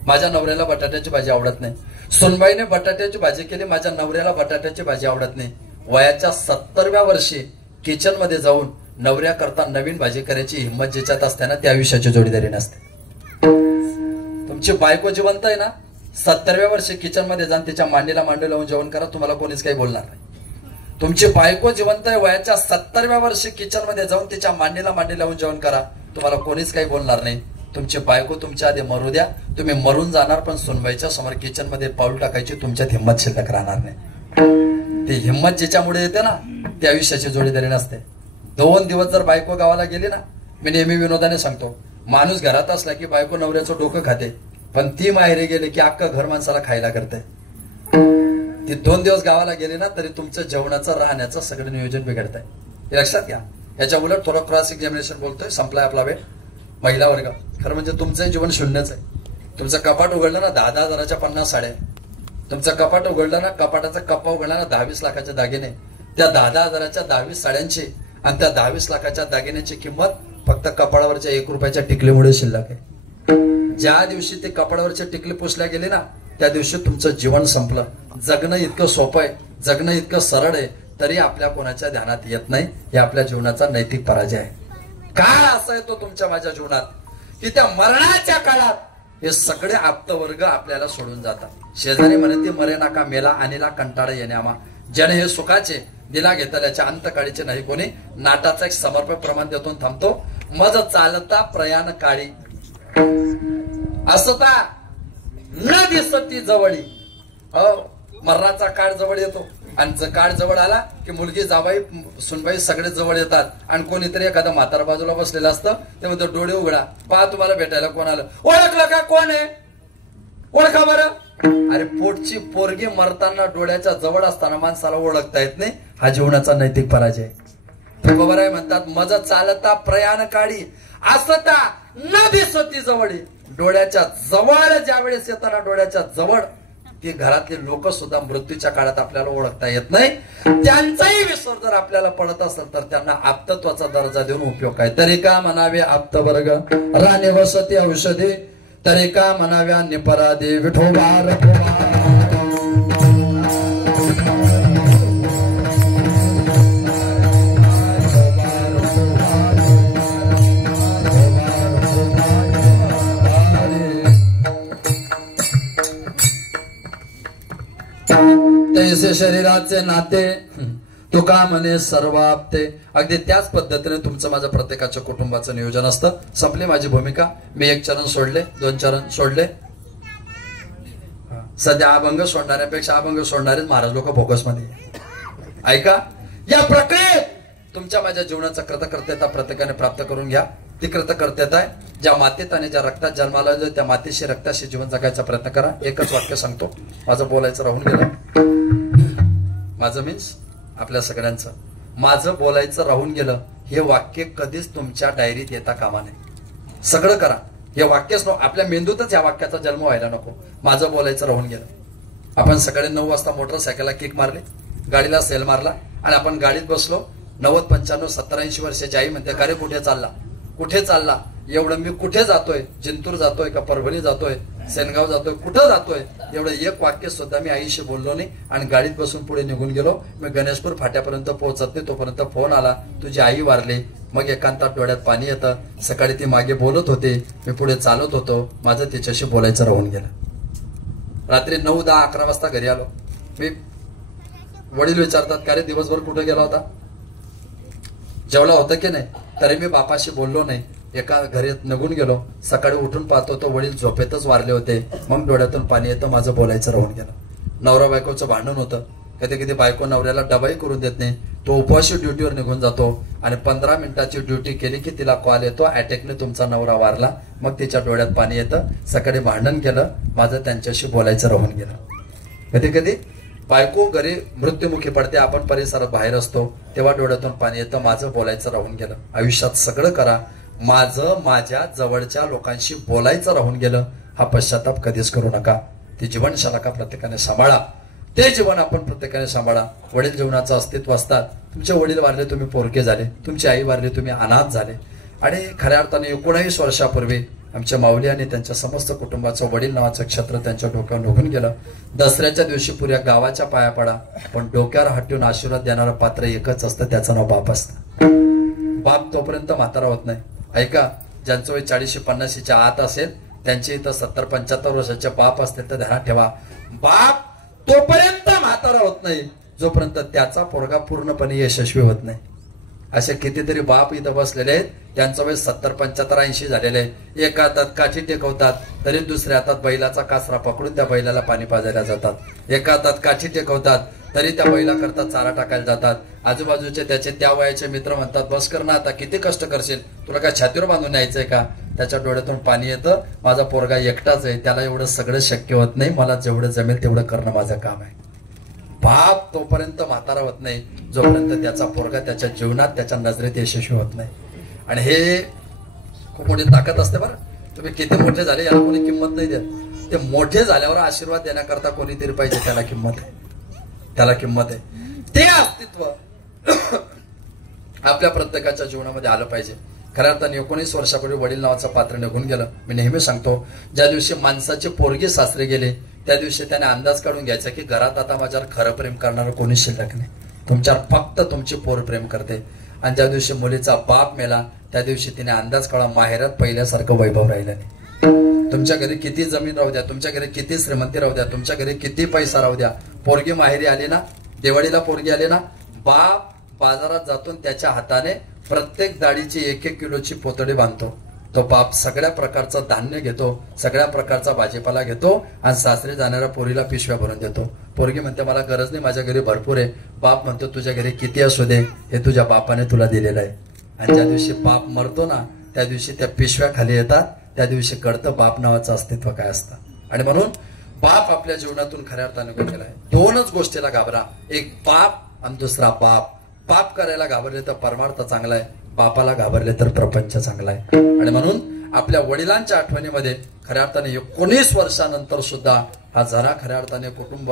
माझ्या नवऱ्याला बटाट्याची भाजी आवडत नाही. सुनबाईने बटाट्याची भाजी केली, माझ्या नवऱ्याला बटाट्याची भाजी आवडत नाही. वयाच्या 70व्या वर्षी किचन मध्ये जाऊन नवऱ्याकरता नवीन भाजी करायची हिंमत ज्याच्यात असते ना, त्या आयुष्याची जोडीदारी नसते. तुमची बायको जिवंत आहे ना, 70व्या वर्षी किचन मध्ये जाऊन तिच्या मांडीला मांडी लावून जेवण करा, तुम्हाला कोणीच काही बोलणार नाही. तुमची बायको जिवंत आहे, वयाच्या 70व्या वर्षी किचन मध्ये जाऊन तिच्या मांडीला मांडी लावून जेवण करा, तुम्हाला कोणीच काही बोलणार नाही. तुमची बायको तुमच्या आधी मरू द्या, तुम्ही मरून जाणार, पण सुनबाईच्या समोर किचन मध्ये पाऊल टाकायची तुमच्यात हिंमत शिल्लक राहणार नाही. ती हिंमत जिच्यामुळे येते ना, त्या आयुष्याची जोडीदारी नसते. 2 दिवस जर बायको गावाला गेली ना, मी नेहमी विनोदाने सांगतो, माणूस घरात असला की बायको नवऱ्याचं डोकं खाते, पण ती माहेरी गेली की अख्खं घर माणसाला खायला करते. ती 2 दिवस गावाला गेली ना तरी तुमचं जेवणाचं राहण्याचं सगळं नियोजन बिघडतंय. हे लक्षात घ्या. याच्या उलट थोडं क्रॉस एक्झामिनेशन बोलतोय, संपलाय आपला वेळ. महिला वर्ग, खरं म्हणजे तुमचं जीवन शून्यच आहे. तुमचं कपाट उघडलं ना 10-10 हजाराच्या 50 साड्या, तुमचं कपाट उघडलं ना, कपाटाचा कप्पा उघडला ना 10-20 लाखाचे दागिने, त्या 10-10 हजाराच्या 10-20 साड्यांची आणि त्या 10-20 लाखाच्या दागिन्याची किंमत फक्त कपाळावरच्या 1 रुपयाच्या टिकलीमुळे शिल्लक आहे. ज्या दिवशी ते कपाळावरच्या टिकली पुसल्या गेली ना, त्या दिवशी तुमचं जीवन संपलं. जगणं इतकं सोपं आहे, जगणं इतकं सरळ आहे, तरी आपल्या कोणाच्या ध्यानात येत नाही. हे आपल्या जीवनाचा नैतिक पराजय आहे. काळ असा येतो तुमच्या माझ्या जीवनात की त्या मरणाच्या काळात हे सगळे आप्तवर्ग आपल्याला सोडून जातात. शेजारी म्हणते मरे नाका मेला आणीला कंटाळा येण्यामा, जन हे सुखाचे दिला घेतल्याच्या अंतकाळीचे नाही कोणी. नाटाचा एक समर्पक प्रमाण देतो थांबतो. मज चालता प्रयाण काळी असता न दिसती जवळी. मरणाचा काळ जवळ येतो आणि काळ जवळ आला की मुलगी जावाई सुनबाई सगळे जवळ येतात आणि कोणीतरी एखादा म्हातारा बाजूला बसलेलं असतं, ते म्हणतो डोळे उघडा, पहा तुम्हाला भेटायला कोण आलं. ओळखलं का? कोण आहे? ओळखा बरं. अरे पोटची पोरगी मरताना डोळ्याच्या जवळ असताना माणसाला ओळखता येत नाही, हा जीवनाचा नैतिक पराजय. बरोबर आहे. म्हणतात मज चालता प्रयाण काळी असता न दिसती जवळी. डोळ्याच्या जवळ ज्या वेळेस येताना डोळ्याच्या जवळ ती घरातले लोक सुद्धा मृत्यूच्या काळात आपल्याला ओळखता येत नाही. त्यांचाही विसर जर आपल्याला पडत असेल तर त्यांना आप्तत्वाचा दर्जा देऊन उपयोग काय. तरी का म्हणावे आप्त वर्ग राणे वसती औषधी, तरी का म्हणाव्या निपराधी विठोबार. तैसे शरीराचे नाते तुका म्हणे सर्व आपते. अगदी त्याच पद्धतीने तुमचं माझं प्रत्येकाच्या कुटुंबाचं नियोजन असतं. संपली माझी भूमिका. मी 1 चरण सोडले, 2 चरण सोडले. सध्या अभंग सोडणाऱ्यापेक्षा अभंग सोडणारेच महाराज लोक फोकस मध्ये. ऐका, या प्रक्रियेत तुमच्या माझ्या जीवनाचा कृतकर्तेता प्रत्येकाने प्राप्त करून घ्या. ती कृतकर्तेता आहे. ज्या मातेत आणि ज्या रक्तात जन्माला आलो त्या मातेशी रक्ताशी जीवन जगायचा प्रयत्न करा. एकच वाक्य सांगतो, माझं बोलायचं राहून गेलं. माझं मीन्स आपल्या सगळ्यांचं, माझं बोलायचं राहून गेलं हे वाक्य कधीच तुमच्या डायरीत येता कामा नये. सगळं करा. हे वाक्यच आपल्या मेंदूतच या वाक्याचा जन्म व्हायला नको. माझं बोलायचं राहून गेलं. आपण सकाळी 9 वाजता मोटरसायकलला किक मारली, गाडीला सेल मारला आणि आपण गाडीत बसलो. 90, 95, 70, 80 वर्षाची आई म्हणते, का रे कुठे चालला, कुठे चालला, एवढं मी कुठे जातोय, जिंतूर जातोय का परभणी जातोय, सेनगाव जातोय, कुठं जातोय, एवढं एक वाक्य सुद्धा मी आईशी बोललो नाही आणि गाडीत बसून पुढे निघून गेलो. मी गणेशपूर फाट्यापर्यंत पोहोचत नाही तोपर्यंत फोन आला, तुझी आई वारली. मग एकांतात डोळ्यात पाणी येतं. सकाळी ती मागे बोलत होती, मी पुढे चालत होतो, माझं तिच्याशी बोलायचं राहून गेलं. रात्री 9, 10, 11 वाजता घरी आलो. मी वडील विचारतात, का रे दिवसभर कुठे गेला होता, जेवला होतं की नाही, तरी मी बापाशी बोललो नाही. एका घरात निघून गेलो. सकाळी उठून पाहतो तो वडील झोपेतच वारले होते. मग डोळ्यातून पाणी येतं, माझं बोलायचं राहून गेलं. नवरा बायकोचं भांडण होतं. कधी कधी बायको नवऱ्याला डबाही करून देत नाही. तो उपवाशी ड्युटीवर निघून जातो आणि 15 मिनिटाची ड्युटी केली की तिला कॉल येतो, अटॅकने तुमचा नवरा वारला. मग तिच्या डोळ्यात पाणी येतं. सकाळी भांडण केलं, माझं त्यांच्याशी बोलायचं राहून गेलं. कधी कधी बायको घरी मृत्युमुखी पडते, आपण परिसरात बाहेर असतो, तेव्हा डोळ्यातून पाणी येतं, माझं बोलायचं राहून गेलं. आयुष्यात सगळं करा, माझं माझ्या जवळच्या लोकांशी बोलायचं राहून गेलं, हा पश्चाताप कधीच करू नका. ती जीवनशलाका प्रत्येकाने सांभाळा. ते जीवन आपण प्रत्येकाने सांभाळा. वडील जीवनाचं अस्तित्व असतात. तुमचे वडील वारले, तुम्ही पोरके झाले, तुमची आई वारली, तुम्ही अनाथ झाले. आणि खऱ्या अर्थाने 19 वर्षापूर्वी आमच्या माऊली आणि त्यांच्या समस्त कुटुंबाचं वडील नावाचं क्षत्र त्यांच्या डोक्यावर निघून गेलं. दसऱ्याच्या दिवशी पुऱ्या गावाच्या पाया पडा, पण डोक्यावर हात ठेवून आशीर्वाद देणारं पात्र एकच असतं, त्याचं नाव बाप असतं. बाप तोपर्यंत म्हातारा होत नाही. ऐका, ज्यांचं वय 40-50च्या आत असेल, त्यांचे इथं 70-75 वर्षाचे बाप असतील तर ध्यानात ठेवा, बाप तोपर्यंत म्हातारा होत नाही जोपर्यंत त्याचा पोरगा पूर्णपणे यशस्वी होत नाही. असे कितीतरी बाप इथं बसलेले आहेत, त्यांचं वय 70, 75, 80 झालेले आहे. एका हातात काठी टेकवतात, तरी दुसऱ्या हातात बैलाचा कासरा पकडून त्या बैलाला पाणी पाजायला जातात. एका हातात काठी टेकवतात, तरी त्या बैला करता चारा टाकायला जातात. आजूबाजूचे त्याचे त्या वयाचे मित्र म्हणतात, बस कर ना आता, किती कष्ट करशील, तुला काय छातीवर बांधून न्यायचंय का. त्याच्या डोळ्यातून पाणी येतं, माझा पोरगा एकटाच आहे, त्याला एवढं सगळं शक्य होत नाही, मला जेवढं जमेल तेवढं करणं माझं काम आहे. बाप तोपर्यंत म्हातारा होत नाही जोपर्यंत त्याचा पोरगा त्याच्या जीवनात त्याच्या नजरेत यशस्वी होत नाही. आणि हे खूप मोठी ताकद असते बरं. तुम्ही किती मोठे झाले याला कोणी किंमत नाही देत. ते मोठे झाल्यावर आशीर्वाद देण्याकरता कोणीतरी पाहिजे, त्याला किंमत आहे, त्याला किंमत आहे. ते अस्तित्व आपल्या प्रत्येकाच्या जीवनामध्ये आलं पाहिजे. खऱ्या अर्थाने 19 वर्षापूर्वी वडील नावाचं पात्र निघून गेलं. मी नेहमी सांगतो, ज्या दिवशी माणसाची पोरगी सासरे गेले त्या दिवशी त्याने अंदाज काढून घ्यायचा की घरात आता माझ्यावर खरं प्रेम करणारं कोणी शिल्लक नाही, तुमच्यावर फक्त तुमची पोर प्रेम करते. आणि ज्या दिवशी मुलीचा बाप मेला त्या दिवशी तिने अंदाज काढा, माहेरात पहिल्यासारखं वैभव राहिलं नाही. तुमच्या घरी किती जमीन राहू द्या, तुमच्या घरी किती श्रीमंती राहू द्या, तुमच्या घरी किती पैसा राहू द्या, पोरगी माहेरी आली ना, दिवाळीला पोरगी आली ना, बाप बाजारात जातून त्याच्या हाताने प्रत्येक डाळीची 1-1 किलोची पोतडी बांधतो. तो बाप सगळ्या प्रकारचं धान्य घेतो, सगळ्या प्रकारचा भाजीपाला घेतो आणि सासरी जाणाऱ्या पोरीला पिशव्या भरून देतो. पोरगी म्हणते मला गरज नाही, माझ्या घरी भरपूर आहे. बाप म्हणतो तुझ्या घरी किती असू दे, हे तुझ्या बापाने तुला दिलेलं आहे. आणि ज्या दिवशी बाप मरतो ना त्या दिवशी त्या पिशव्या खाली येतात, त्या दिवशी कळतं बाप नावाचं अस्तित्व काय असतं. आणि म्हणून बाप आपल्या जीवनातून खऱ्या अर्थाने गेलाय. 2च गोष्टीला घाबरा, एक बाप आणि दुसरा बाप. पाप करायला घाबरले तर परमार्थ चांगला आहे, बापाला घाबरले तर प्रपंच चांगला आहे. आणि म्हणून आपल्या वडिलांच्या आठवणीमध्ये खऱ्या अर्थाने 19 वर्षानंतर सुद्धा हा जरा खऱ्या अर्थाने कुटुंब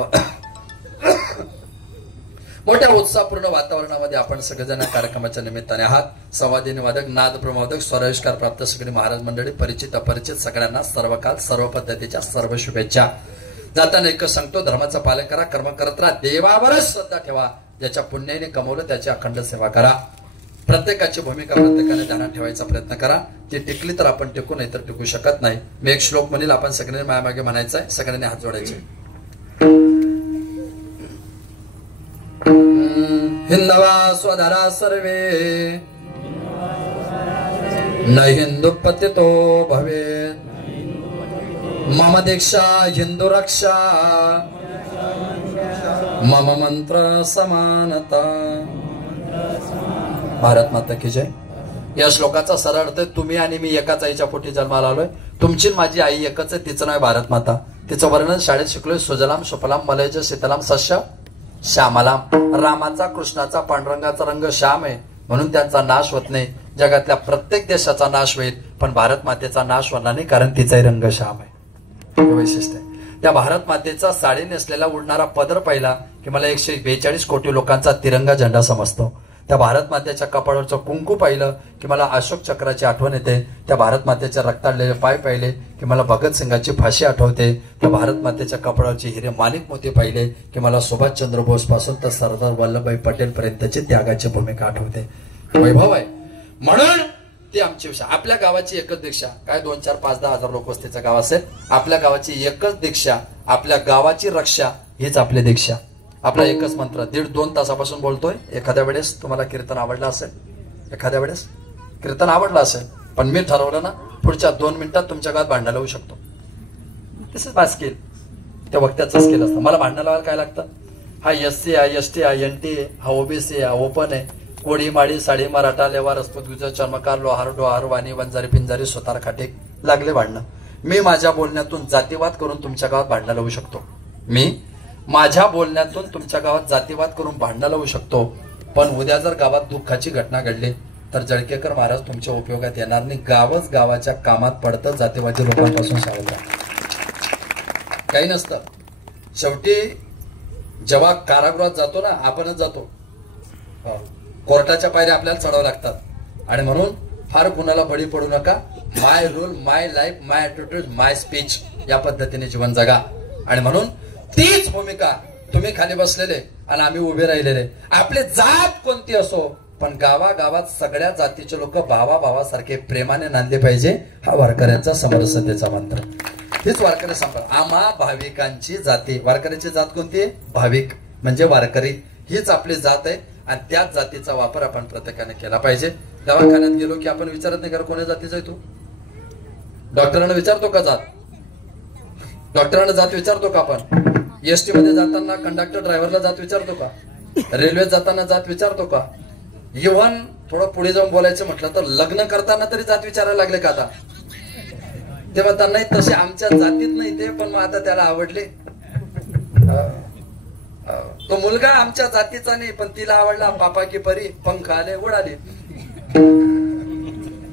मोठ्या उत्साहपूर्ण वातावरणामध्ये आपण सगळेजण कार्यक्रमाच्या निमित्ताने आहात. संवादिनी वादक, नाद प्रमोदक, स्वराविष्कार प्राप्त सगळी महाराज मंडळी, परिचित अपरिचित सगळ्यांना सर्व काल सर्व पद्धतीच्या सर्व शुभेच्छा. जाताना एकच सांगतो, धर्माचं पालन करा, कर्म करत राहा, देवावरच श्रद्धा ठेवा, ज्याच्या पुण्याने कमवलं त्याची अखंड सेवा करा. प्रत्येकाची भूमिका प्रत्येकाने ध्यानात ठेवायचा प्रयत्न करा. ती टिकली तर आपण टिकू, नाही तर टिकू शकत नाही. मी एक श्लोक म्हणेल, आपण सगळ्यांनी मायामागे म्हणायचं आहे, सगळ्यांनी हात जोडायचे. हिंदवा स्वधरा सर्वे न हिंदू पतितो भवेत्, मम दीक्षा हिंदू रक्षा, मम मंत्र समानता. भारत माता की जय. या श्लोकाचा सरळ अर्थ आहे, तुम्ही आणि मी एकाच आईच्या पोटी जन्माला आलोय. तुमची माझी आई एकच आहे, तिचं नाव भारत माता. तिचं वर्णन शाळेत शिकलोय. सुजलाम सुफलाम मलयज शीतलाम सस्य श्यामलाम. रामाचा कृष्णाचा पांडुरंगाचा रंग श्याम आहे म्हणून त्यांचा नाश होत नाही. जगातल्या प्रत्येक देशाचा नाश होईल पण भारत मातेचा नाश होणार नाही, कारण तिचाही रंग श्याम आहे. हे वैशिष्ट्य आहे. त्या भारत मातेचा साडी नेसलेला उडणारा पदर पाहिला की मला 142 कोटी लोकांचा तिरंगा झेंडा समजतो. त्या भारत मातेच्या कपाळावरचं कुंकू पाहिलं की मला अशोक चक्राची आठवण येते. त्या भारत मातेच्या रक्ताळलेले पाय पाहिले की मला भगतसिंगाची फाशी आठवते. त्या भारत मातेच्या कपाळावरचे हिरे माणिक मोती पाहिले की मला सुभाषचंद्र बोस पासून तर सरदार वल्लभभाई पटेल पर्यंतची त्यागाची भूमिका आठवते. वैभव आहे म्हणून ती आमची विषय. आपल्या गावाची एकच दीक्षा, काय 2, 4, 5, 10 हजार लोक वस्तीचं गाव असेल, आपल्या गावाची एकच दीक्षा, आपल्या गावाची रक्षा हीच आपली दीक्षा. आपला एकच मंत्र 1.5-2 तासापासून बोलतोय. एखाद्या वेळेस तुम्हाला कीर्तन आवडलं असेल, एखाद्या वेळेस कीर्तन आवडलं असेल, पण मी ठरवलं ना पुढच्या 2 मिनिटात तुमच्या गावात भांडण लावू शकतो. तसंच माझं स्किल, त्या वक्त्याचं स्किल असतं. मला भांडण लावायला काय लागतं? हा SC आहे, ST आहे, NT आहे, हा OBC आहे, ओपन आहे, कोळी माळी साडी मराठा लेवा रजपूत गुजर चर्मकार लोहार डोहार वाणी वंजारी पिंजारी सुतार खाटीक लागले भांडणं. मी माझ्या बोलण्यातून जातीवाद करून तुमच्या गावात भांडणं लावू शकतो. मी माझ्या बोलण्यातून तुमच्या गावात जातीवाद करून भांडणं लावू शकतो. पण उद्या जर गावात दुःखाची घटना घडली तर जळकेकर महाराज तुमच्या उपयोगात येणार नाही. गावच गावाच्या कामात पडतं. जातीवादी लोकांपासून सावध राहा. काही नसतं. शेवटी जेव्हा कारागृहात जातो ना, आपणच जातो. कोर्टाच्या पायऱ्या आपल्याला चढावं लागतात. आणि म्हणून फार कुणाला बळी पडू नका. माय रूल, माय लाईफ, माय ॲटिट्यूड, माय स्पीच या पद्धतीने जीवन जगा. आणि म्हणून तीच भूमिका तुम्ही खाली बसलेले आणि आम्ही उभे राहिलेले. आपली जात कोणती असो, पण गावागावात सगळ्या जातीचे लोक भावाभावासारखे प्रेमाने नांदले पाहिजे. हा वारकऱ्यांचा समरसतेचा मंत्र. हीच वारकरी संपर्क. आम्हा भाविकांची जाती. वारकऱ्याची जात कोणती आहे? भाविक म्हणजे वारकरी. हीच आपली जात आहे आणि त्याच जातीचा वापर आपण प्रत्येकाने केला पाहिजे. दवाखान्यात गेलो की आपण विचारत नाही का कोणत्या जातीचा आहे तू? डॉक्टरांना विचारतो का जात? डॉक्टरांना जात विचारतो का आपण? ST मध्ये जाताना कंडक्टर ड्रायव्हरला जात विचारतो का? रेल्वेत जाताना जात विचारतो का? इव्हन थोडं पुढे जाऊन बोलायचं म्हटलं तर लग्न करताना तरी जात विचारायला लागले का आता? तेव्हा त्यांना तसे आमच्या जातीत नाही ते, पण मग आता त्याला आवडले. तो मुलगा आमच्या जातीचा नाही, पण तिला आवडला. पापा की परी पंख आले उडाले.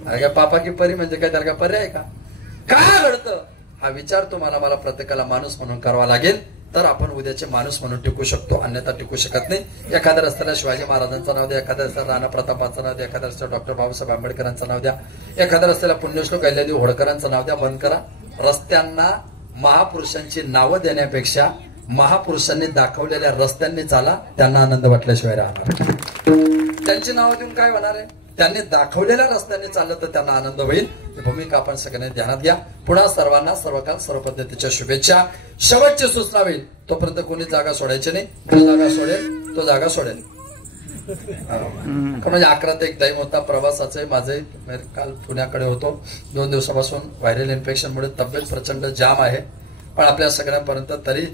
अरे पापा की परी म्हणजे काय, त्याला काय पर्याय का? काय घडतं हा विचार तुम्हाला मला प्रत्येकाला माणूस म्हणून करावा लागेल. तर आपण उद्याचे माणूस म्हणून टिकू शकतो, अन्यथा टिकू शकत नाही. एखाद्या रस्त्याला शिवाजी महाराजांचं नाव द्या, एखाद्या रस्त्याला राणा प्रतापाचं नाव द्या, एखाद्या रस्त्याला डॉक्टर बाबासाहेब आंबेडकरांचं नाव द्या, एखाद्या रस्त्याला पुण्यश्लोक अहिल्यादेवी होळकरांचं नाव द्या. बंद करा. रस्त्यांना महापुरुषांची नावं देण्यापेक्षा महापुरुषांनी दाखवलेल्या रस्त्यांनी चाला. त्यांना आनंद वाटल्याशिवाय राहणार. त्यांची नावं देऊन काय होणार आहे? त्यांनी दाखवलेल्या रस्त्याने चाललं तर त्यांना आनंद होईल. ही भूमिका आपण सगळ्यांनी ध्यानात घ्या. पुन्हा सर्वांना सर्वकाल सर्व पद्धतीच्या शुभेच्छा. शेवटची सूचना होईल तोपर्यंत कोणी जागा सोडायची नाही. जो जागा सोडेल तो जागा सोडेल. म्हणजे 11 ते 1 टाइम होता प्रवासाचे. माझे काल पुण्याकडे होतो. 2 दिवसापासून व्हायरल इन्फेक्शनमुळे तब्येत प्रचंड जाम आहे. पण आपल्या सगळ्यांपर्यंत तरी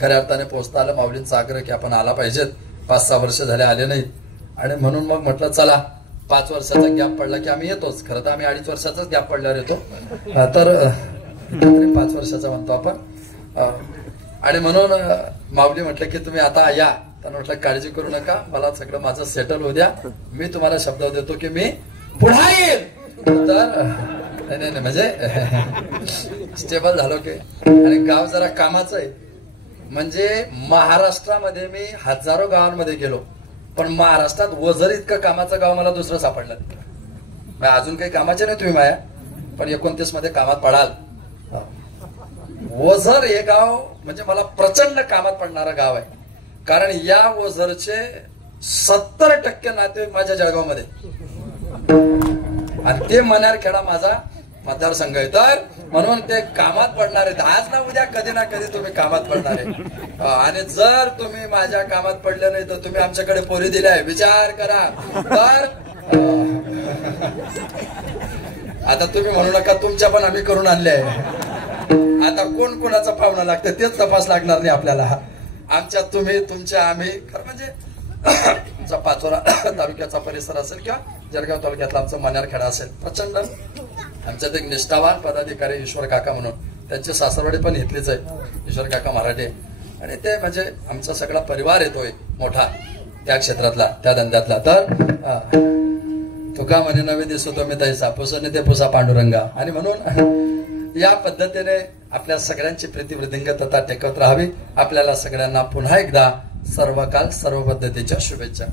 खऱ्या अर्थाने पोहोचता आलं. माऊलींचा आग्रह की आपण आला पाहिजेत. 5-6 वर्ष झाले आले नाहीत आणि म्हणून मग म्हटलं चला 5 वर्षाचा गॅप पडला की आम्ही येतोच. खरं तर आम्ही 2.5 वर्षाचाच गॅप पडल्यावर येतो. तर 5 वर्षाचा म्हणतो आपण. आणि म्हणून माऊली म्हटलं की तुम्ही आता या. त्यांना म्हटलं काळजी करू नका, मला सगळं माझं सेटल होऊ द्या. मी तुम्हाला शब्द देतो की मी पुन्हा येईल. तर नाही म्हणजे स्टेबल झालो की. आणि गाव जरा कामाचं आहे. म्हणजे महाराष्ट्रामध्ये मी हजारो गावांमध्ये गेलो, पण महाराष्ट्रात वझर इतकं कामाचं गाव मला दुसरं सापडलं. अजून काही कामाचे नाही तुम्ही माया, पण 29 मध्ये कामात पडाल. वझर हे गाव म्हणजे मला प्रचंड कामात पडणारं गाव आहे. कारण या वझरचे 70% नातेवाईक माझ्या जळगावमध्ये आणि ते मण्यारखेडा माझा मतदारसंघ आहे. तर म्हणून ते कामात पडणार आहेत. आज ना उद्या कधी ना कधी तुम्ही कामात पडणार आहे. आणि जर तुम्ही माझ्या कामात पडले नाही तर तुम्ही आमच्याकडे पोरी दिल्या विचार करा. तर आता तुम्ही म्हणू नका तुमच्या पण आम्ही करून आणले आहे. आता कोण कोणाचा पाहुणा लागतं तेच तपास लागणार नाही आपल्याला. आमच्या तुम्ही तुमच्या आम्ही. खरं म्हणजे पाचोरा तालुक्याचा परिसर असेल किंवा जळगाव तालुक्यातला आमचा मण्यारखेडा असेल, प्रचंड आमच्यात एक निष्ठावान पदाधिकारी ईश्वर काका म्हणून, त्यांची सासरवाडी पण इथलीच आहे, ईश्वर काका मराठे. आणि ते म्हणजे आमचा सगळा परिवार येतोय मोठा त्या क्षेत्रातला, त्या धंद्यातला. तर तुका म्हणे नवे दिसतो मी तैसा पुसने ते पुसा पांडुरंगा. आणि म्हणून या पद्धतीने आपल्या सगळ्यांची प्रीतिवृद्धिंगतता टेकवत राहावी. आपल्याला सगळ्यांना पुन्हा एकदा सर्व काल सर्व पद्धतीच्या शुभेच्छा.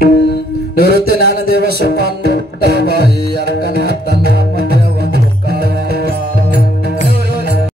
निवृत्ती ज्ञानदेव सोपान अर्कनाथ नाम